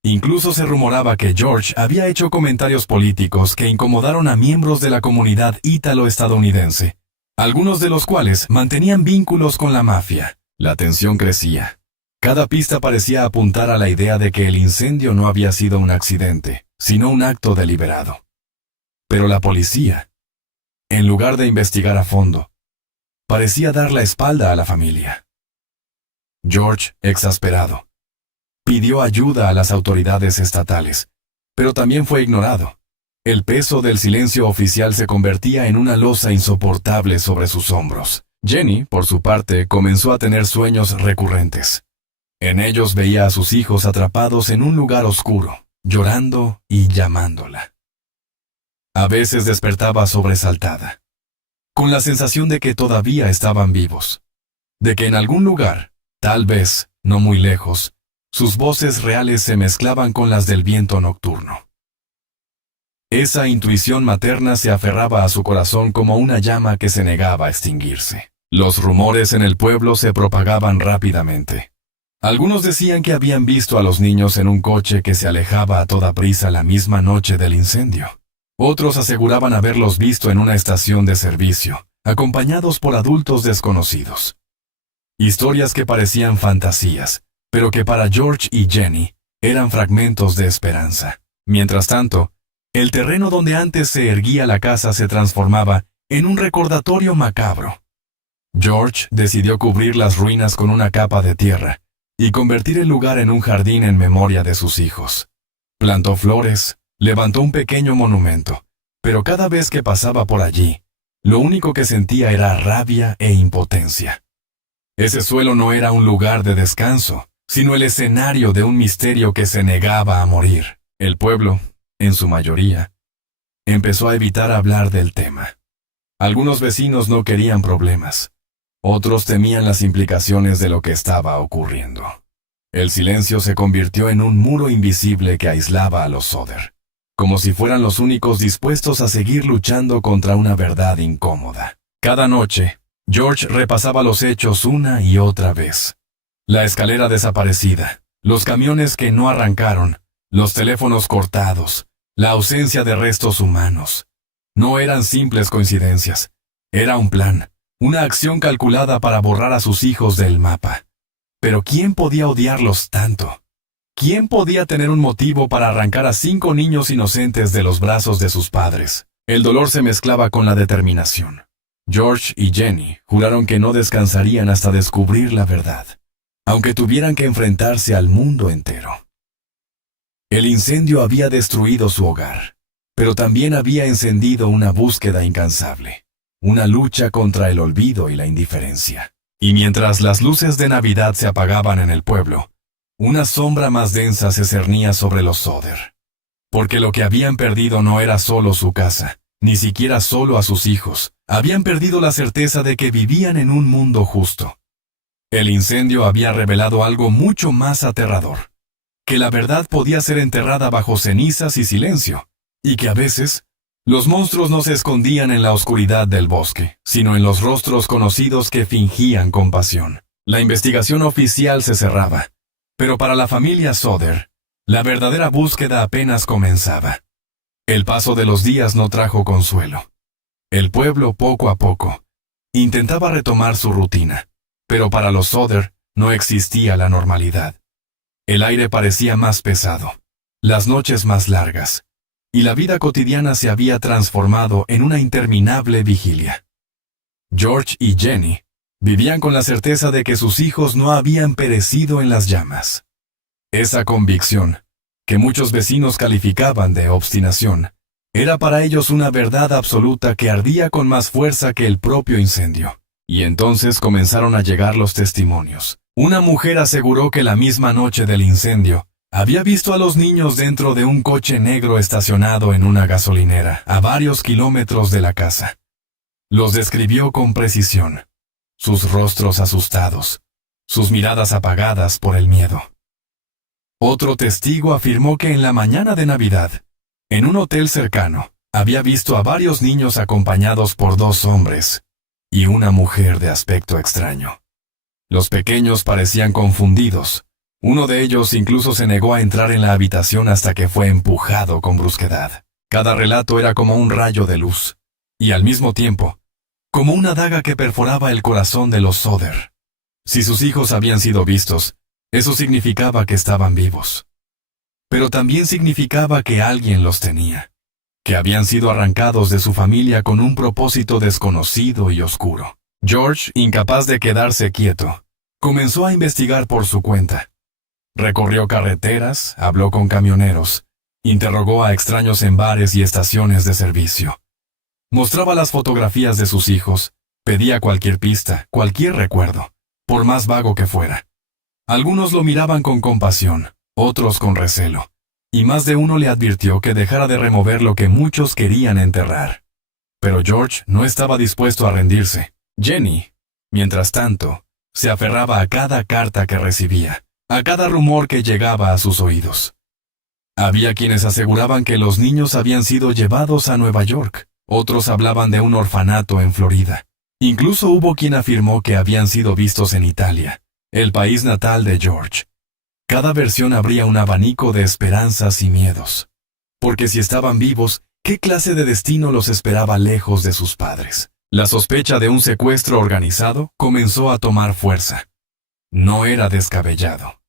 Incluso se rumoraba que George había hecho comentarios políticos que incomodaron a miembros de la comunidad ítalo-estadounidense, algunos de los cuales mantenían vínculos con la mafia. La tensión crecía. Cada pista parecía apuntar a la idea de que el incendio no había sido un accidente, sino un acto deliberado. Pero la policía, en lugar de investigar a fondo, parecía dar la espalda a la familia. George, exasperado, pidió ayuda a las autoridades estatales, pero también fue ignorado. El peso del silencio oficial se convertía en una losa insoportable sobre sus hombros. Jenny, por su parte, comenzó a tener sueños recurrentes. En ellos veía a sus hijos atrapados en un lugar oscuro, llorando y llamándola. A veces despertaba sobresaltada, con la sensación de que todavía estaban vivos, de que en algún lugar, tal vez, no muy lejos, sus voces reales se mezclaban con las del viento nocturno. Esa intuición materna se aferraba a su corazón como una llama que se negaba a extinguirse. Los rumores en el pueblo se propagaban rápidamente. Algunos decían que habían visto a los niños en un coche que se alejaba a toda prisa la misma noche del incendio. Otros aseguraban haberlos visto en una estación de servicio, acompañados por adultos desconocidos. Historias que parecían fantasías, pero que para George y Jenny eran fragmentos de esperanza. Mientras tanto, el terreno donde antes se erguía la casa se transformaba en un recordatorio macabro. George decidió cubrir las ruinas con una capa de tierra y convertir el lugar en un jardín en memoria de sus hijos. Plantó flores, levantó un pequeño monumento, pero cada vez que pasaba por allí, lo único que sentía era rabia e impotencia. Ese suelo no era un lugar de descanso, sino el escenario de un misterio que se negaba a morir. El pueblo, en su mayoría, empezó a evitar hablar del tema. Algunos vecinos no querían problemas. Otros temían las implicaciones de lo que estaba ocurriendo. El silencio se convirtió en un muro invisible que aislaba a los Soder, como si fueran los únicos dispuestos a seguir luchando contra una verdad incómoda. Cada noche, George repasaba los hechos una y otra vez. La escalera desaparecida, los camiones que no arrancaron, los teléfonos cortados, la ausencia de restos humanos. No eran simples coincidencias. Era un plan, una acción calculada para borrar a sus hijos del mapa. Pero ¿quién podía odiarlos tanto? ¿Quién podía tener un motivo para arrancar a 5 niños inocentes de los brazos de sus padres? El dolor se mezclaba con la determinación. George y Jenny juraron que no descansarían hasta descubrir la verdad, aunque tuvieran que enfrentarse al mundo entero. El incendio había destruido su hogar, pero también había encendido una búsqueda incansable, una lucha contra el olvido y la indiferencia. Y mientras las luces de Navidad se apagaban en el pueblo, una sombra más densa se cernía sobre los Soder. Porque lo que habían perdido no era solo su casa, ni siquiera solo a sus hijos. Habían perdido la certeza de que vivían en un mundo justo. El incendio había revelado algo mucho más aterrador, que la verdad podía ser enterrada bajo cenizas y silencio, y que a veces los monstruos no se escondían en la oscuridad del bosque, sino en los rostros conocidos que fingían compasión. La investigación oficial se cerraba, pero para la familia Soder, la verdadera búsqueda apenas comenzaba. El paso de los días no trajo consuelo. El pueblo, poco a poco, intentaba retomar su rutina, pero para los Soder no existía la normalidad. El aire parecía más pesado, las noches más largas, y la vida cotidiana se había transformado en una interminable vigilia. George y Jenny vivían con la certeza de que sus hijos no habían perecido en las llamas. Esa convicción, que muchos vecinos calificaban de obstinación, Era para ellos una verdad absoluta que ardía con más fuerza que el propio incendio. Y entonces comenzaron a llegar los testimonios. Una mujer aseguró que la misma noche del incendio, había visto a los niños dentro de un coche negro estacionado en una gasolinera, a varios kilómetros de la casa. Los describió con precisión. Sus rostros asustados, sus miradas apagadas por el miedo. Otro testigo afirmó que en la mañana de Navidad, en un hotel cercano, había visto a varios niños acompañados por 2 hombres y una mujer de aspecto extraño. Los pequeños parecían confundidos. Uno de ellos incluso se negó a entrar en la habitación hasta que fue empujado con brusquedad. Cada relato era como un rayo de luz, y al mismo tiempo, como una daga que perforaba el corazón de los Soder. Si sus hijos habían sido vistos, eso significaba que estaban vivos. Pero también significaba que alguien los tenía, que habían sido arrancados de su familia con un propósito desconocido y oscuro. George, incapaz de quedarse quieto, comenzó a investigar por su cuenta. Recorrió carreteras, habló con camioneros, interrogó a extraños en bares y estaciones de servicio. Mostraba las fotografías de sus hijos, pedía cualquier pista, cualquier recuerdo, por más vago que fuera. Algunos lo miraban con compasión, otros con recelo, y más de uno le advirtió que dejara de remover lo que muchos querían enterrar. Pero George no estaba dispuesto a rendirse. Jenny, mientras tanto, se aferraba a cada carta que recibía, a cada rumor que llegaba a sus oídos. Había quienes aseguraban que los niños habían sido llevados a Nueva York, otros hablaban de un orfanato en Florida. Incluso hubo quien afirmó que habían sido vistos en Italia, el país natal de George. Cada versión abría un abanico de esperanzas y miedos. Porque si estaban vivos, ¿qué clase de destino los esperaba lejos de sus padres? La sospecha de un secuestro organizado comenzó a tomar fuerza. No era descabellado.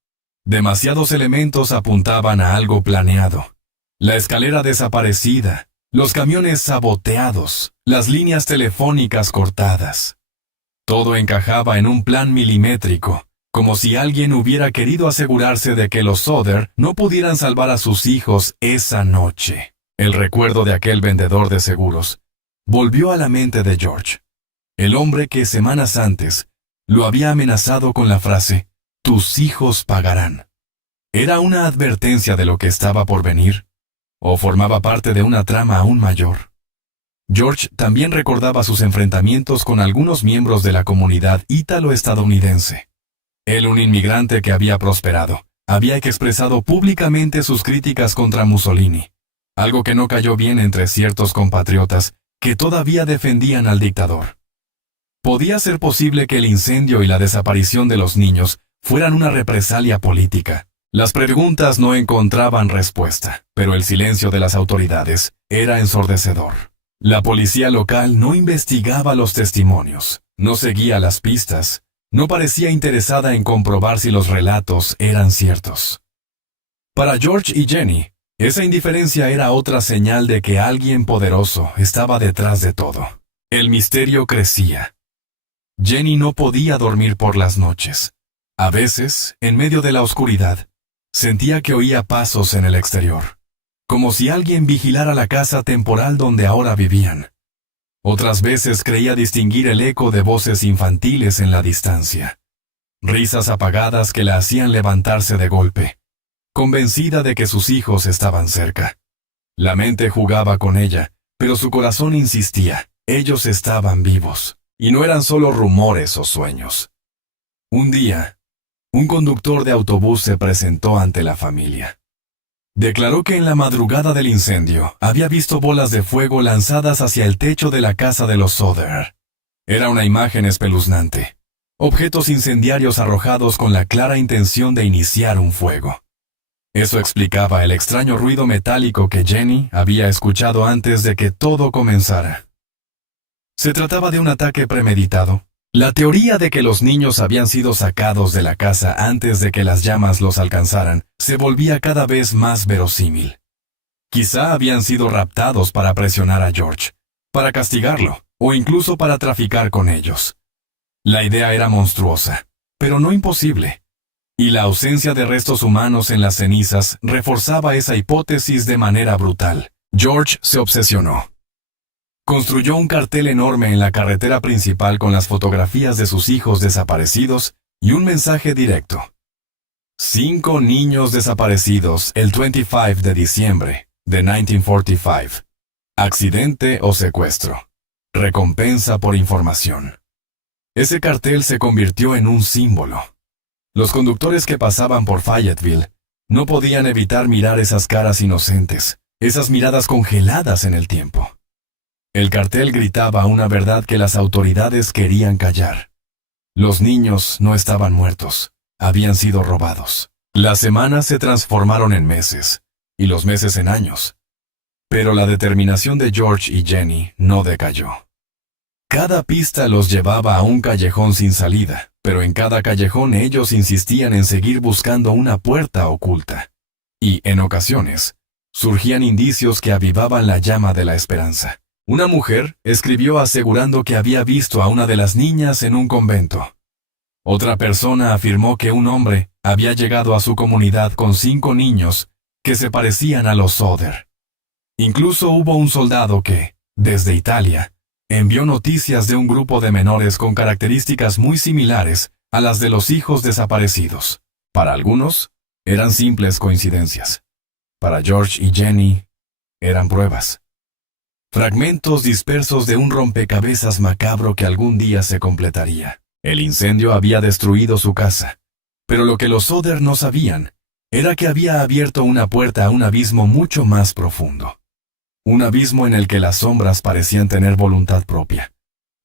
Demasiados elementos apuntaban a algo planeado. La escalera desaparecida, los camiones saboteados, las líneas telefónicas cortadas. Todo encajaba en un plan milimétrico, como si alguien hubiera querido asegurarse de que los Soder no pudieran salvar a sus hijos esa noche. El recuerdo de aquel vendedor de seguros volvió a la mente de George, el hombre que semanas antes lo había amenazado con la frase, «Tus hijos pagarán». ¿Era una advertencia de lo que estaba por venir? ¿O formaba parte de una trama aún mayor? George también recordaba sus enfrentamientos con algunos miembros de la comunidad ítalo-estadounidense. Él, un inmigrante que había prosperado, había expresado públicamente sus críticas contra Mussolini, algo que no cayó bien entre ciertos compatriotas que todavía defendían al dictador. ¿Podía ser posible que el incendio y la desaparición de los niños fueran una represalia política? Las preguntas no encontraban respuesta, pero el silencio de las autoridades era ensordecedor. La policía local no investigaba los testimonios, no seguía las pistas, no parecía interesada en comprobar si los relatos eran ciertos. Para George y Jenny, esa indiferencia era otra señal de que alguien poderoso estaba detrás de todo. El misterio crecía. Jenny no podía dormir por las noches. A veces, en medio de la oscuridad, sentía que oía pasos en el exterior, como si alguien vigilara la casa temporal donde ahora vivían. Otras veces creía distinguir el eco de voces infantiles en la distancia, risas apagadas que la hacían levantarse de golpe, convencida de que sus hijos estaban cerca. La mente jugaba con ella, pero su corazón insistía, ellos estaban vivos, y no eran solo rumores o sueños. Un día, un conductor de autobús se presentó ante la familia. Declaró que en la madrugada del incendio había visto bolas de fuego lanzadas hacia el techo de la casa de los Soder. Era una imagen espeluznante. Objetos incendiarios arrojados con la clara intención de iniciar un fuego. Eso explicaba el extraño ruido metálico que Jenny había escuchado antes de que todo comenzara. ¿Se trataba de un ataque premeditado? La teoría de que los niños habían sido sacados de la casa antes de que las llamas los alcanzaran se volvía cada vez más verosímil. Quizá habían sido raptados para presionar a George, para castigarlo, o incluso para traficar con ellos. La idea era monstruosa, pero no imposible. Y la ausencia de restos humanos en las cenizas reforzaba esa hipótesis de manera brutal. George se obsesionó. Construyó un cartel enorme en la carretera principal con las fotografías de sus hijos desaparecidos y un mensaje directo. 5 niños desaparecidos el 25 de diciembre de 1945. Accidente o secuestro. Recompensa por información. Ese cartel se convirtió en un símbolo. Los conductores que pasaban por Fayetteville no podían evitar mirar esas caras inocentes, esas miradas congeladas en el tiempo. El cartel gritaba una verdad que las autoridades querían callar. Los niños no estaban muertos, habían sido robados. Las semanas se transformaron en meses, y los meses en años. Pero la determinación de George y Jenny no decayó. Cada pista los llevaba a un callejón sin salida, pero en cada callejón ellos insistían en seguir buscando una puerta oculta. Y, en ocasiones, surgían indicios que avivaban la llama de la esperanza. Una mujer escribió asegurando que había visto a una de las niñas en un convento. Otra persona afirmó que un hombre había llegado a su comunidad con 5 niños que se parecían a los Soder. Incluso hubo un soldado que, desde Italia, envió noticias de un grupo de menores con características muy similares a las de los hijos desaparecidos. Para algunos, eran simples coincidencias. Para George y Jenny, eran pruebas. Fragmentos dispersos de un rompecabezas macabro que algún día se completaría. El incendio había destruido su casa, pero lo que los Soder no sabían era que había abierto una puerta a un abismo mucho más profundo. Un abismo en el que las sombras parecían tener voluntad propia,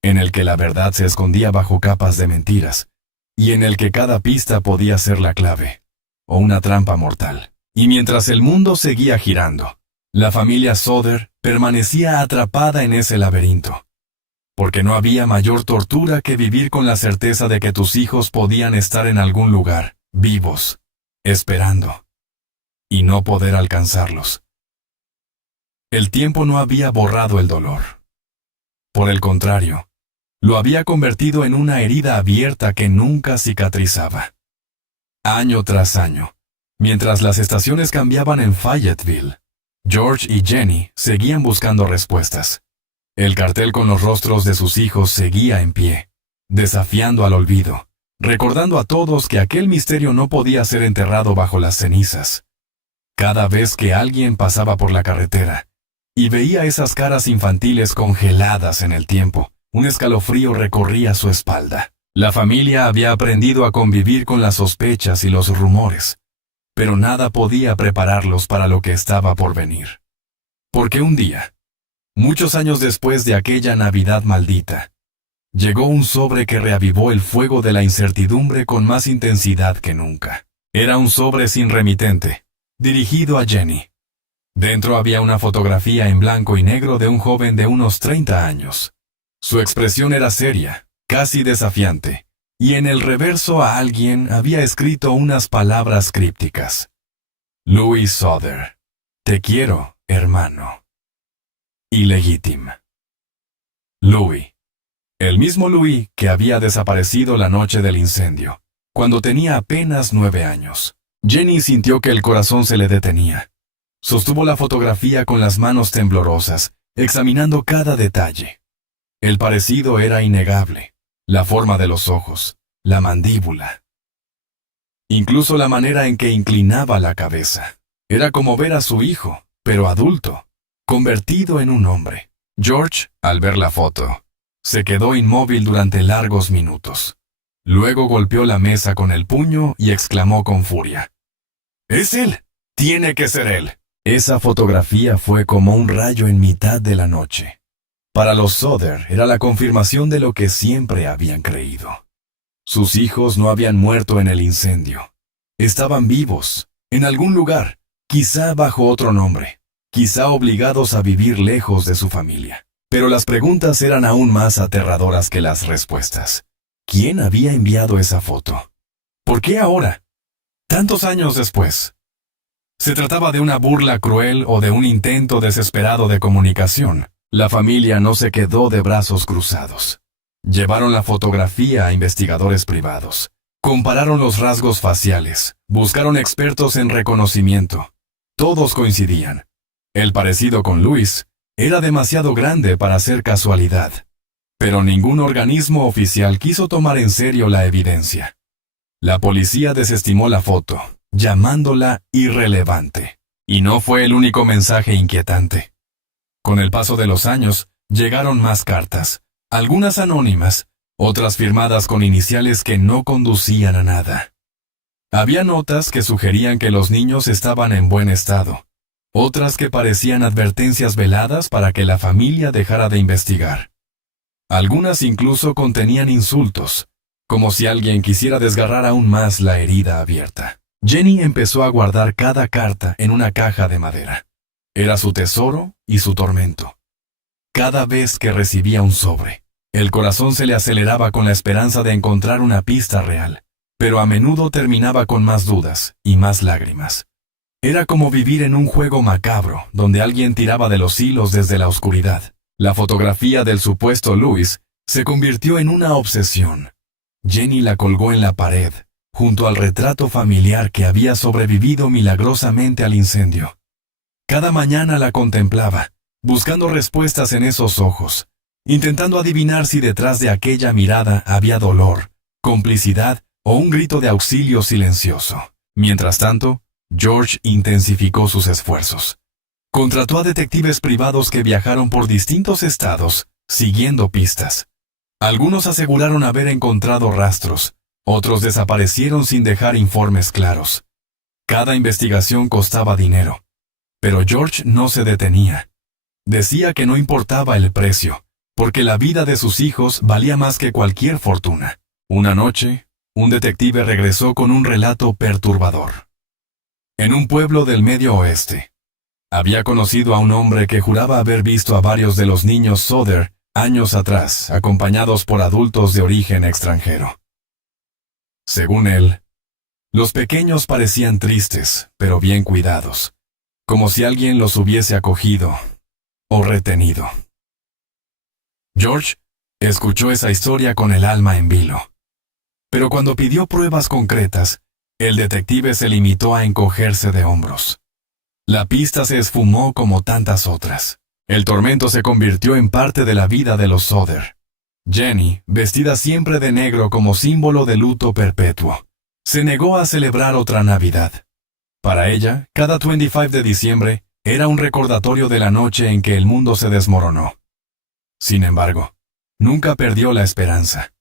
en el que la verdad se escondía bajo capas de mentiras, y en el que cada pista podía ser la clave, o una trampa mortal. Y mientras el mundo seguía girando, la familia Soder permanecía atrapada en ese laberinto, porque no había mayor tortura que vivir con la certeza de que tus hijos podían estar en algún lugar, vivos, esperando, y no poder alcanzarlos. El tiempo no había borrado el dolor. Por el contrario, lo había convertido en una herida abierta que nunca cicatrizaba. Año tras año, mientras las estaciones cambiaban en Fayetteville, George y Jenny seguían buscando respuestas. El cartel con los rostros de sus hijos seguía en pie, desafiando al olvido, recordando a todos que aquel misterio no podía ser enterrado bajo las cenizas. Cada vez que alguien pasaba por la carretera y veía esas caras infantiles congeladas en el tiempo, un escalofrío recorría su espalda. La familia había aprendido a convivir con las sospechas y los rumores, pero nada podía prepararlos para lo que estaba por venir. Porque un día, muchos años después de aquella Navidad maldita, llegó un sobre que reavivó el fuego de la incertidumbre con más intensidad que nunca. Era un sobre sin remitente, dirigido a Jenny. Dentro había una fotografía en blanco y negro de un joven de unos 30 años. Su expresión era seria, casi desafiante, y en el reverso a alguien había escrito unas palabras crípticas. Louis Soder, te quiero, hermano. Ilegítima. Louis. El mismo Louis que había desaparecido la noche del incendio, cuando tenía apenas 9 años. Jenny sintió que el corazón se le detenía. Sostuvo la fotografía con las manos temblorosas, examinando cada detalle. El parecido era innegable. La forma de los ojos, la mandíbula. Incluso la manera en que inclinaba la cabeza. Era como ver a su hijo, pero adulto, convertido en un hombre. George, al ver la foto, se quedó inmóvil durante largos minutos. Luego golpeó la mesa con el puño y exclamó con furia: ¡Es él! ¡Tiene que ser él! Esa fotografía fue como un rayo en mitad de la noche. Para los Soder era la confirmación de lo que siempre habían creído. Sus hijos no habían muerto en el incendio. Estaban vivos, en algún lugar, quizá bajo otro nombre, quizá obligados a vivir lejos de su familia. Pero las preguntas eran aún más aterradoras que las respuestas. ¿Quién había enviado esa foto? ¿Por qué ahora? Tantos años después. ¿Se trataba de una burla cruel o de un intento desesperado de comunicación? La familia no se quedó de brazos cruzados. Llevaron la fotografía a investigadores privados. Compararon los rasgos faciales. Buscaron expertos en reconocimiento. Todos coincidían. El parecido con Louis era demasiado grande para ser casualidad, pero ningún organismo oficial quiso tomar en serio la evidencia. La policía desestimó la foto, llamándola irrelevante. Y no fue el único mensaje inquietante. Con el paso de los años, llegaron más cartas, algunas anónimas, otras firmadas con iniciales que no conducían a nada. Había notas que sugerían que los niños estaban en buen estado, otras que parecían advertencias veladas para que la familia dejara de investigar. Algunas incluso contenían insultos, como si alguien quisiera desgarrar aún más la herida abierta. Jenny empezó a guardar cada carta en una caja de madera. Era su tesoro y su tormento. Cada vez que recibía un sobre, el corazón se le aceleraba con la esperanza de encontrar una pista real, pero a menudo terminaba con más dudas y más lágrimas. Era como vivir en un juego macabro, donde alguien tiraba de los hilos desde la oscuridad. La fotografía del supuesto Louis se convirtió en una obsesión. Jenny la colgó en la pared, junto al retrato familiar que había sobrevivido milagrosamente al incendio. Cada mañana la contemplaba, buscando respuestas en esos ojos, intentando adivinar si detrás de aquella mirada había dolor, complicidad o un grito de auxilio silencioso. Mientras tanto, George intensificó sus esfuerzos. Contrató a detectives privados que viajaron por distintos estados, siguiendo pistas. Algunos aseguraron haber encontrado rastros, otros desaparecieron sin dejar informes claros. Cada investigación costaba dinero, pero George no se detenía. Decía que no importaba el precio, porque la vida de sus hijos valía más que cualquier fortuna. Una noche, un detective regresó con un relato perturbador. En un pueblo del Medio Oeste, había conocido a un hombre que juraba haber visto a varios de los niños Soder años atrás, acompañados por adultos de origen extranjero. Según él, los pequeños parecían tristes, pero bien cuidados, como si alguien los hubiese acogido o retenido. George escuchó esa historia con el alma en vilo. Pero cuando pidió pruebas concretas, el detective se limitó a encogerse de hombros. La pista se esfumó como tantas otras. El tormento se convirtió en parte de la vida de los Soder. Jenny, vestida siempre de negro como símbolo de luto perpetuo, se negó a celebrar otra Navidad. Para ella, cada 25 de diciembre era un recordatorio de la noche en que el mundo se desmoronó. Sin embargo, nunca perdió la esperanza.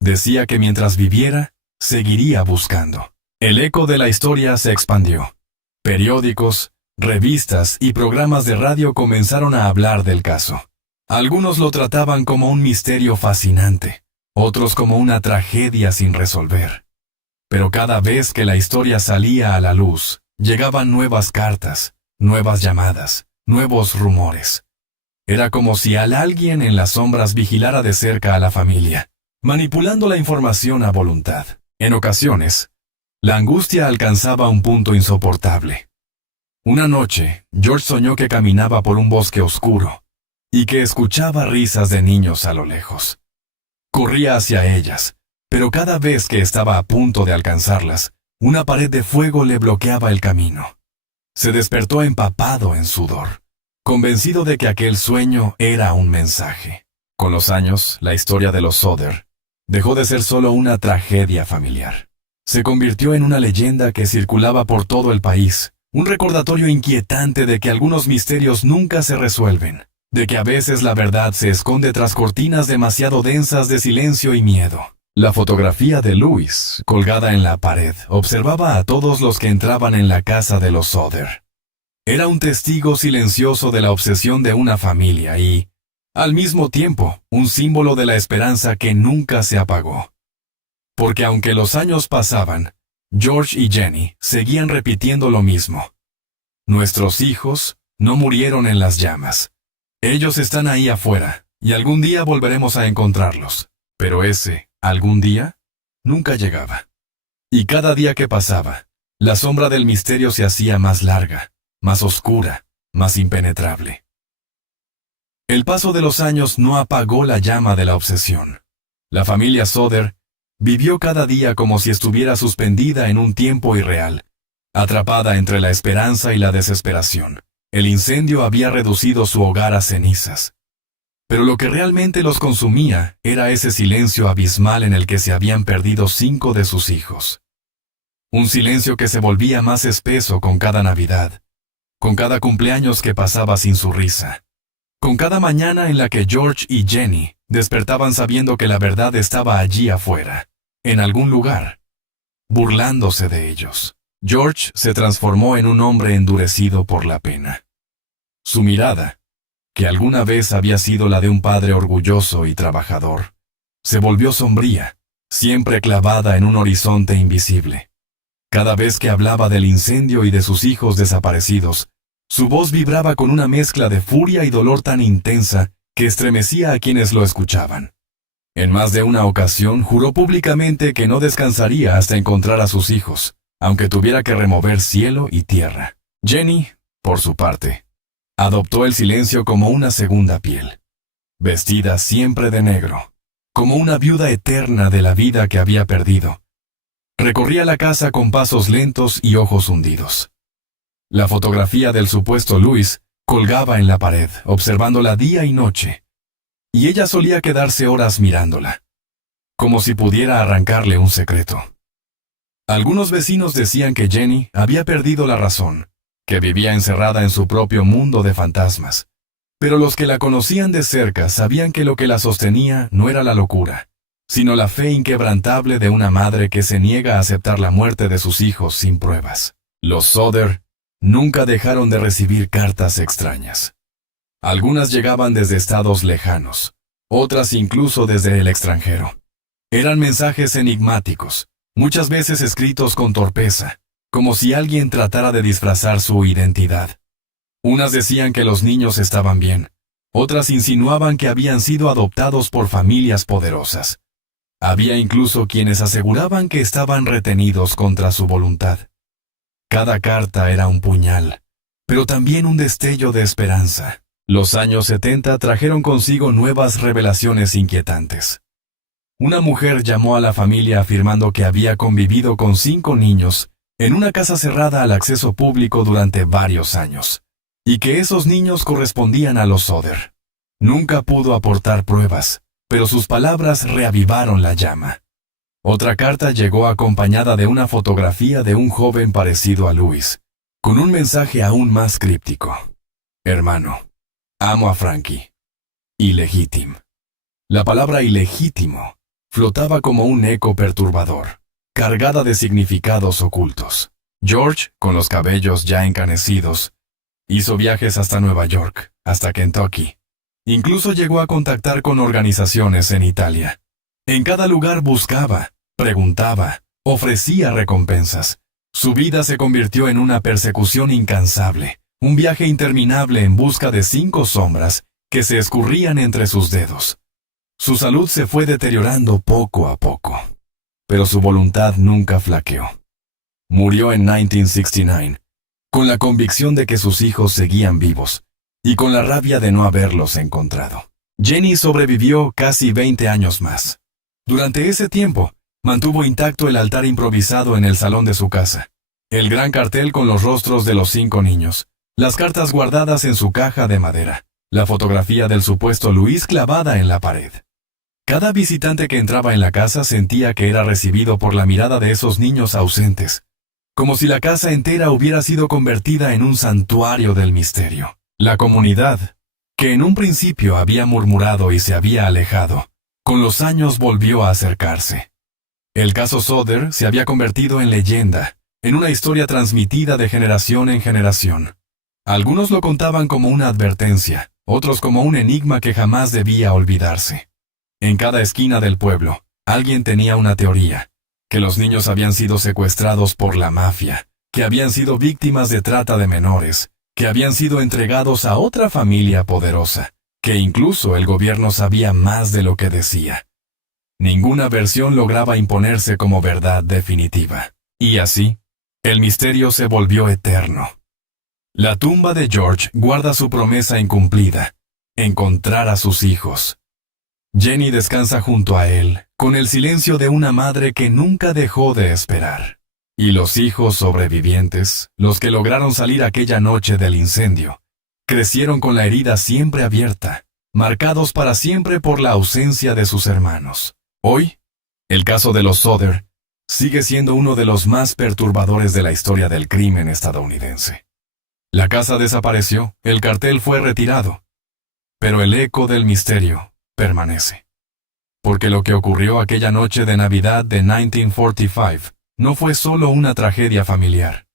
Decía que mientras viviera, seguiría buscando. El eco de la historia se expandió. Periódicos, revistas y programas de radio comenzaron a hablar del caso. Algunos lo trataban como un misterio fascinante, otros como una tragedia sin resolver. Pero cada vez que la historia salía a la luz, llegaban nuevas cartas, nuevas llamadas, nuevos rumores. Era como si alguien en las sombras vigilara de cerca a la familia, manipulando la información a voluntad. En ocasiones, la angustia alcanzaba un punto insoportable. Una noche, George soñó que caminaba por un bosque oscuro y que escuchaba risas de niños a lo lejos. Corría hacia ellas, pero cada vez que estaba a punto de alcanzarlas, una pared de fuego le bloqueaba el camino. Se despertó empapado en sudor, convencido de que aquel sueño era un mensaje. Con los años, la historia de los Soder dejó de ser solo una tragedia familiar. Se convirtió en una leyenda que circulaba por todo el país, un recordatorio inquietante de que algunos misterios nunca se resuelven, de que a veces la verdad se esconde tras cortinas demasiado densas de silencio y miedo. La fotografía de Louis, colgada en la pared, observaba a todos los que entraban en la casa de los Soder. Era un testigo silencioso de la obsesión de una familia y, al mismo tiempo, un símbolo de la esperanza que nunca se apagó. Porque aunque los años pasaban, George y Jenny seguían repitiendo lo mismo. Nuestros hijos no murieron en las llamas. Ellos están ahí afuera, y algún día volveremos a encontrarlos. Pero ese, algún día, nunca llegaba. Y cada día que pasaba, la sombra del misterio se hacía más larga, más oscura, más impenetrable. El paso de los años no apagó la llama de la obsesión. La familia Soder vivió cada día como si estuviera suspendida en un tiempo irreal, atrapada entre la esperanza y la desesperación. El incendio había reducido su hogar a cenizas. Pero lo que realmente los consumía era ese silencio abismal en el que se habían perdido 5 de sus hijos. Un silencio que se volvía más espeso con cada Navidad, con cada cumpleaños que pasaba sin su risa, con cada mañana en la que George y Jenny despertaban sabiendo que la verdad estaba allí afuera, en algún lugar, burlándose de ellos. George se transformó en un hombre endurecido por la pena. Su mirada, que alguna vez había sido la de un padre orgulloso y trabajador, se volvió sombría, siempre clavada en un horizonte invisible. Cada vez que hablaba del incendio y de sus hijos desaparecidos, su voz vibraba con una mezcla de furia y dolor tan intensa que estremecía a quienes lo escuchaban. En más de una ocasión juró públicamente que no descansaría hasta encontrar a sus hijos, aunque tuviera que remover cielo y tierra. Jenny, por su parte, adoptó el silencio como una segunda piel, vestida siempre de negro, como una viuda eterna de la vida que había perdido. Recorría la casa con pasos lentos y ojos hundidos. La fotografía del supuesto Louis colgaba en la pared, observándola día y noche, y ella solía quedarse horas mirándola, como si pudiera arrancarle un secreto. Algunos vecinos decían que Jenny había perdido la razón, que vivía encerrada en su propio mundo de fantasmas, pero los que la conocían de cerca sabían que lo que la sostenía no era la locura, sino la fe inquebrantable de una madre que se niega a aceptar la muerte de sus hijos sin pruebas. Los Soder nunca dejaron de recibir cartas extrañas. Algunas llegaban desde estados lejanos, otras incluso desde el extranjero. Eran mensajes enigmáticos, muchas veces escritos con torpeza, como si alguien tratara de disfrazar su identidad. Unas decían que los niños estaban bien, otras insinuaban que habían sido adoptados por familias poderosas. Había incluso quienes aseguraban que estaban retenidos contra su voluntad. Cada carta era un puñal, pero también un destello de esperanza. Los años 70 trajeron consigo nuevas revelaciones inquietantes. Una mujer llamó a la familia afirmando que había convivido con 5 niños en una casa cerrada al acceso público durante varios años, y que esos niños correspondían a los Soder. Nunca pudo aportar pruebas, pero sus palabras reavivaron la llama. Otra carta llegó acompañada de una fotografía de un joven parecido a Louis, con un mensaje aún más críptico. Hermano, amo a Frankie. Ilegítimo. La palabra ilegítimo flotaba como un eco perturbador, cargada de significados ocultos. George, con los cabellos ya encanecidos, hizo viajes hasta Nueva York, hasta Kentucky. Incluso llegó a contactar con organizaciones en Italia. En cada lugar buscaba, preguntaba, ofrecía recompensas. Su vida se convirtió en una persecución incansable, un viaje interminable en busca de 5 sombras que se escurrían entre sus dedos. Su salud se fue deteriorando poco a poco, pero su voluntad nunca flaqueó. Murió en 1969, con la convicción de que sus hijos seguían vivos, y con la rabia de no haberlos encontrado. Jenny sobrevivió casi 20 años más. Durante ese tiempo, mantuvo intacto el altar improvisado en el salón de su casa, el gran cartel con los rostros de los 5 niños, las cartas guardadas en su caja de madera, la fotografía del supuesto Louis clavada en la pared. Cada visitante que entraba en la casa sentía que era recibido por la mirada de esos niños ausentes, como si la casa entera hubiera sido convertida en un santuario del misterio. La comunidad, que en un principio había murmurado y se había alejado, con los años volvió a acercarse. El caso Soder se había convertido en leyenda, en una historia transmitida de generación en generación. Algunos lo contaban como una advertencia, otros como un enigma que jamás debía olvidarse. En cada esquina del pueblo, alguien tenía una teoría, que los niños habían sido secuestrados por la mafia, que habían sido víctimas de trata de menores, que habían sido entregados a otra familia poderosa, que incluso el gobierno sabía más de lo que decía. Ninguna versión lograba imponerse como verdad definitiva. Y así, el misterio se volvió eterno. La tumba de George guarda su promesa incumplida, encontrar a sus hijos. Jenny descansa junto a él, con el silencio de una madre que nunca dejó de esperar. Y los hijos sobrevivientes, los que lograron salir aquella noche del incendio, crecieron con la herida siempre abierta, marcados para siempre por la ausencia de sus hermanos. Hoy, el caso de los Sodder sigue siendo uno de los más perturbadores de la historia del crimen estadounidense. La casa desapareció, el cartel fue retirado, pero el eco del misterio permanece. Porque lo que ocurrió aquella noche de Navidad de 1945 no fue solo una tragedia familiar,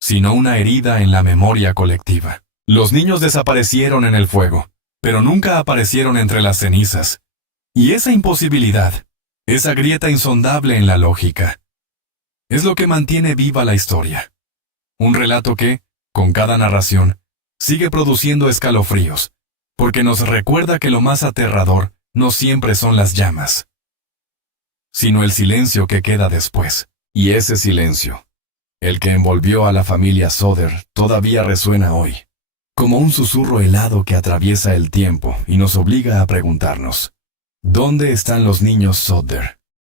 sino una herida en la memoria colectiva. Los niños desaparecieron en el fuego, pero nunca aparecieron entre las cenizas. Y esa imposibilidad, esa grieta insondable en la lógica, es lo que mantiene viva la historia. Un relato que, con cada narración, sigue produciendo escalofríos, porque nos recuerda que lo más aterrador no siempre son las llamas, sino el silencio que queda después. Y ese silencio, el que envolvió a la familia Sodder, todavía resuena hoy, como un susurro helado que atraviesa el tiempo y nos obliga a preguntarnos, ¿dónde están los niños Sodder?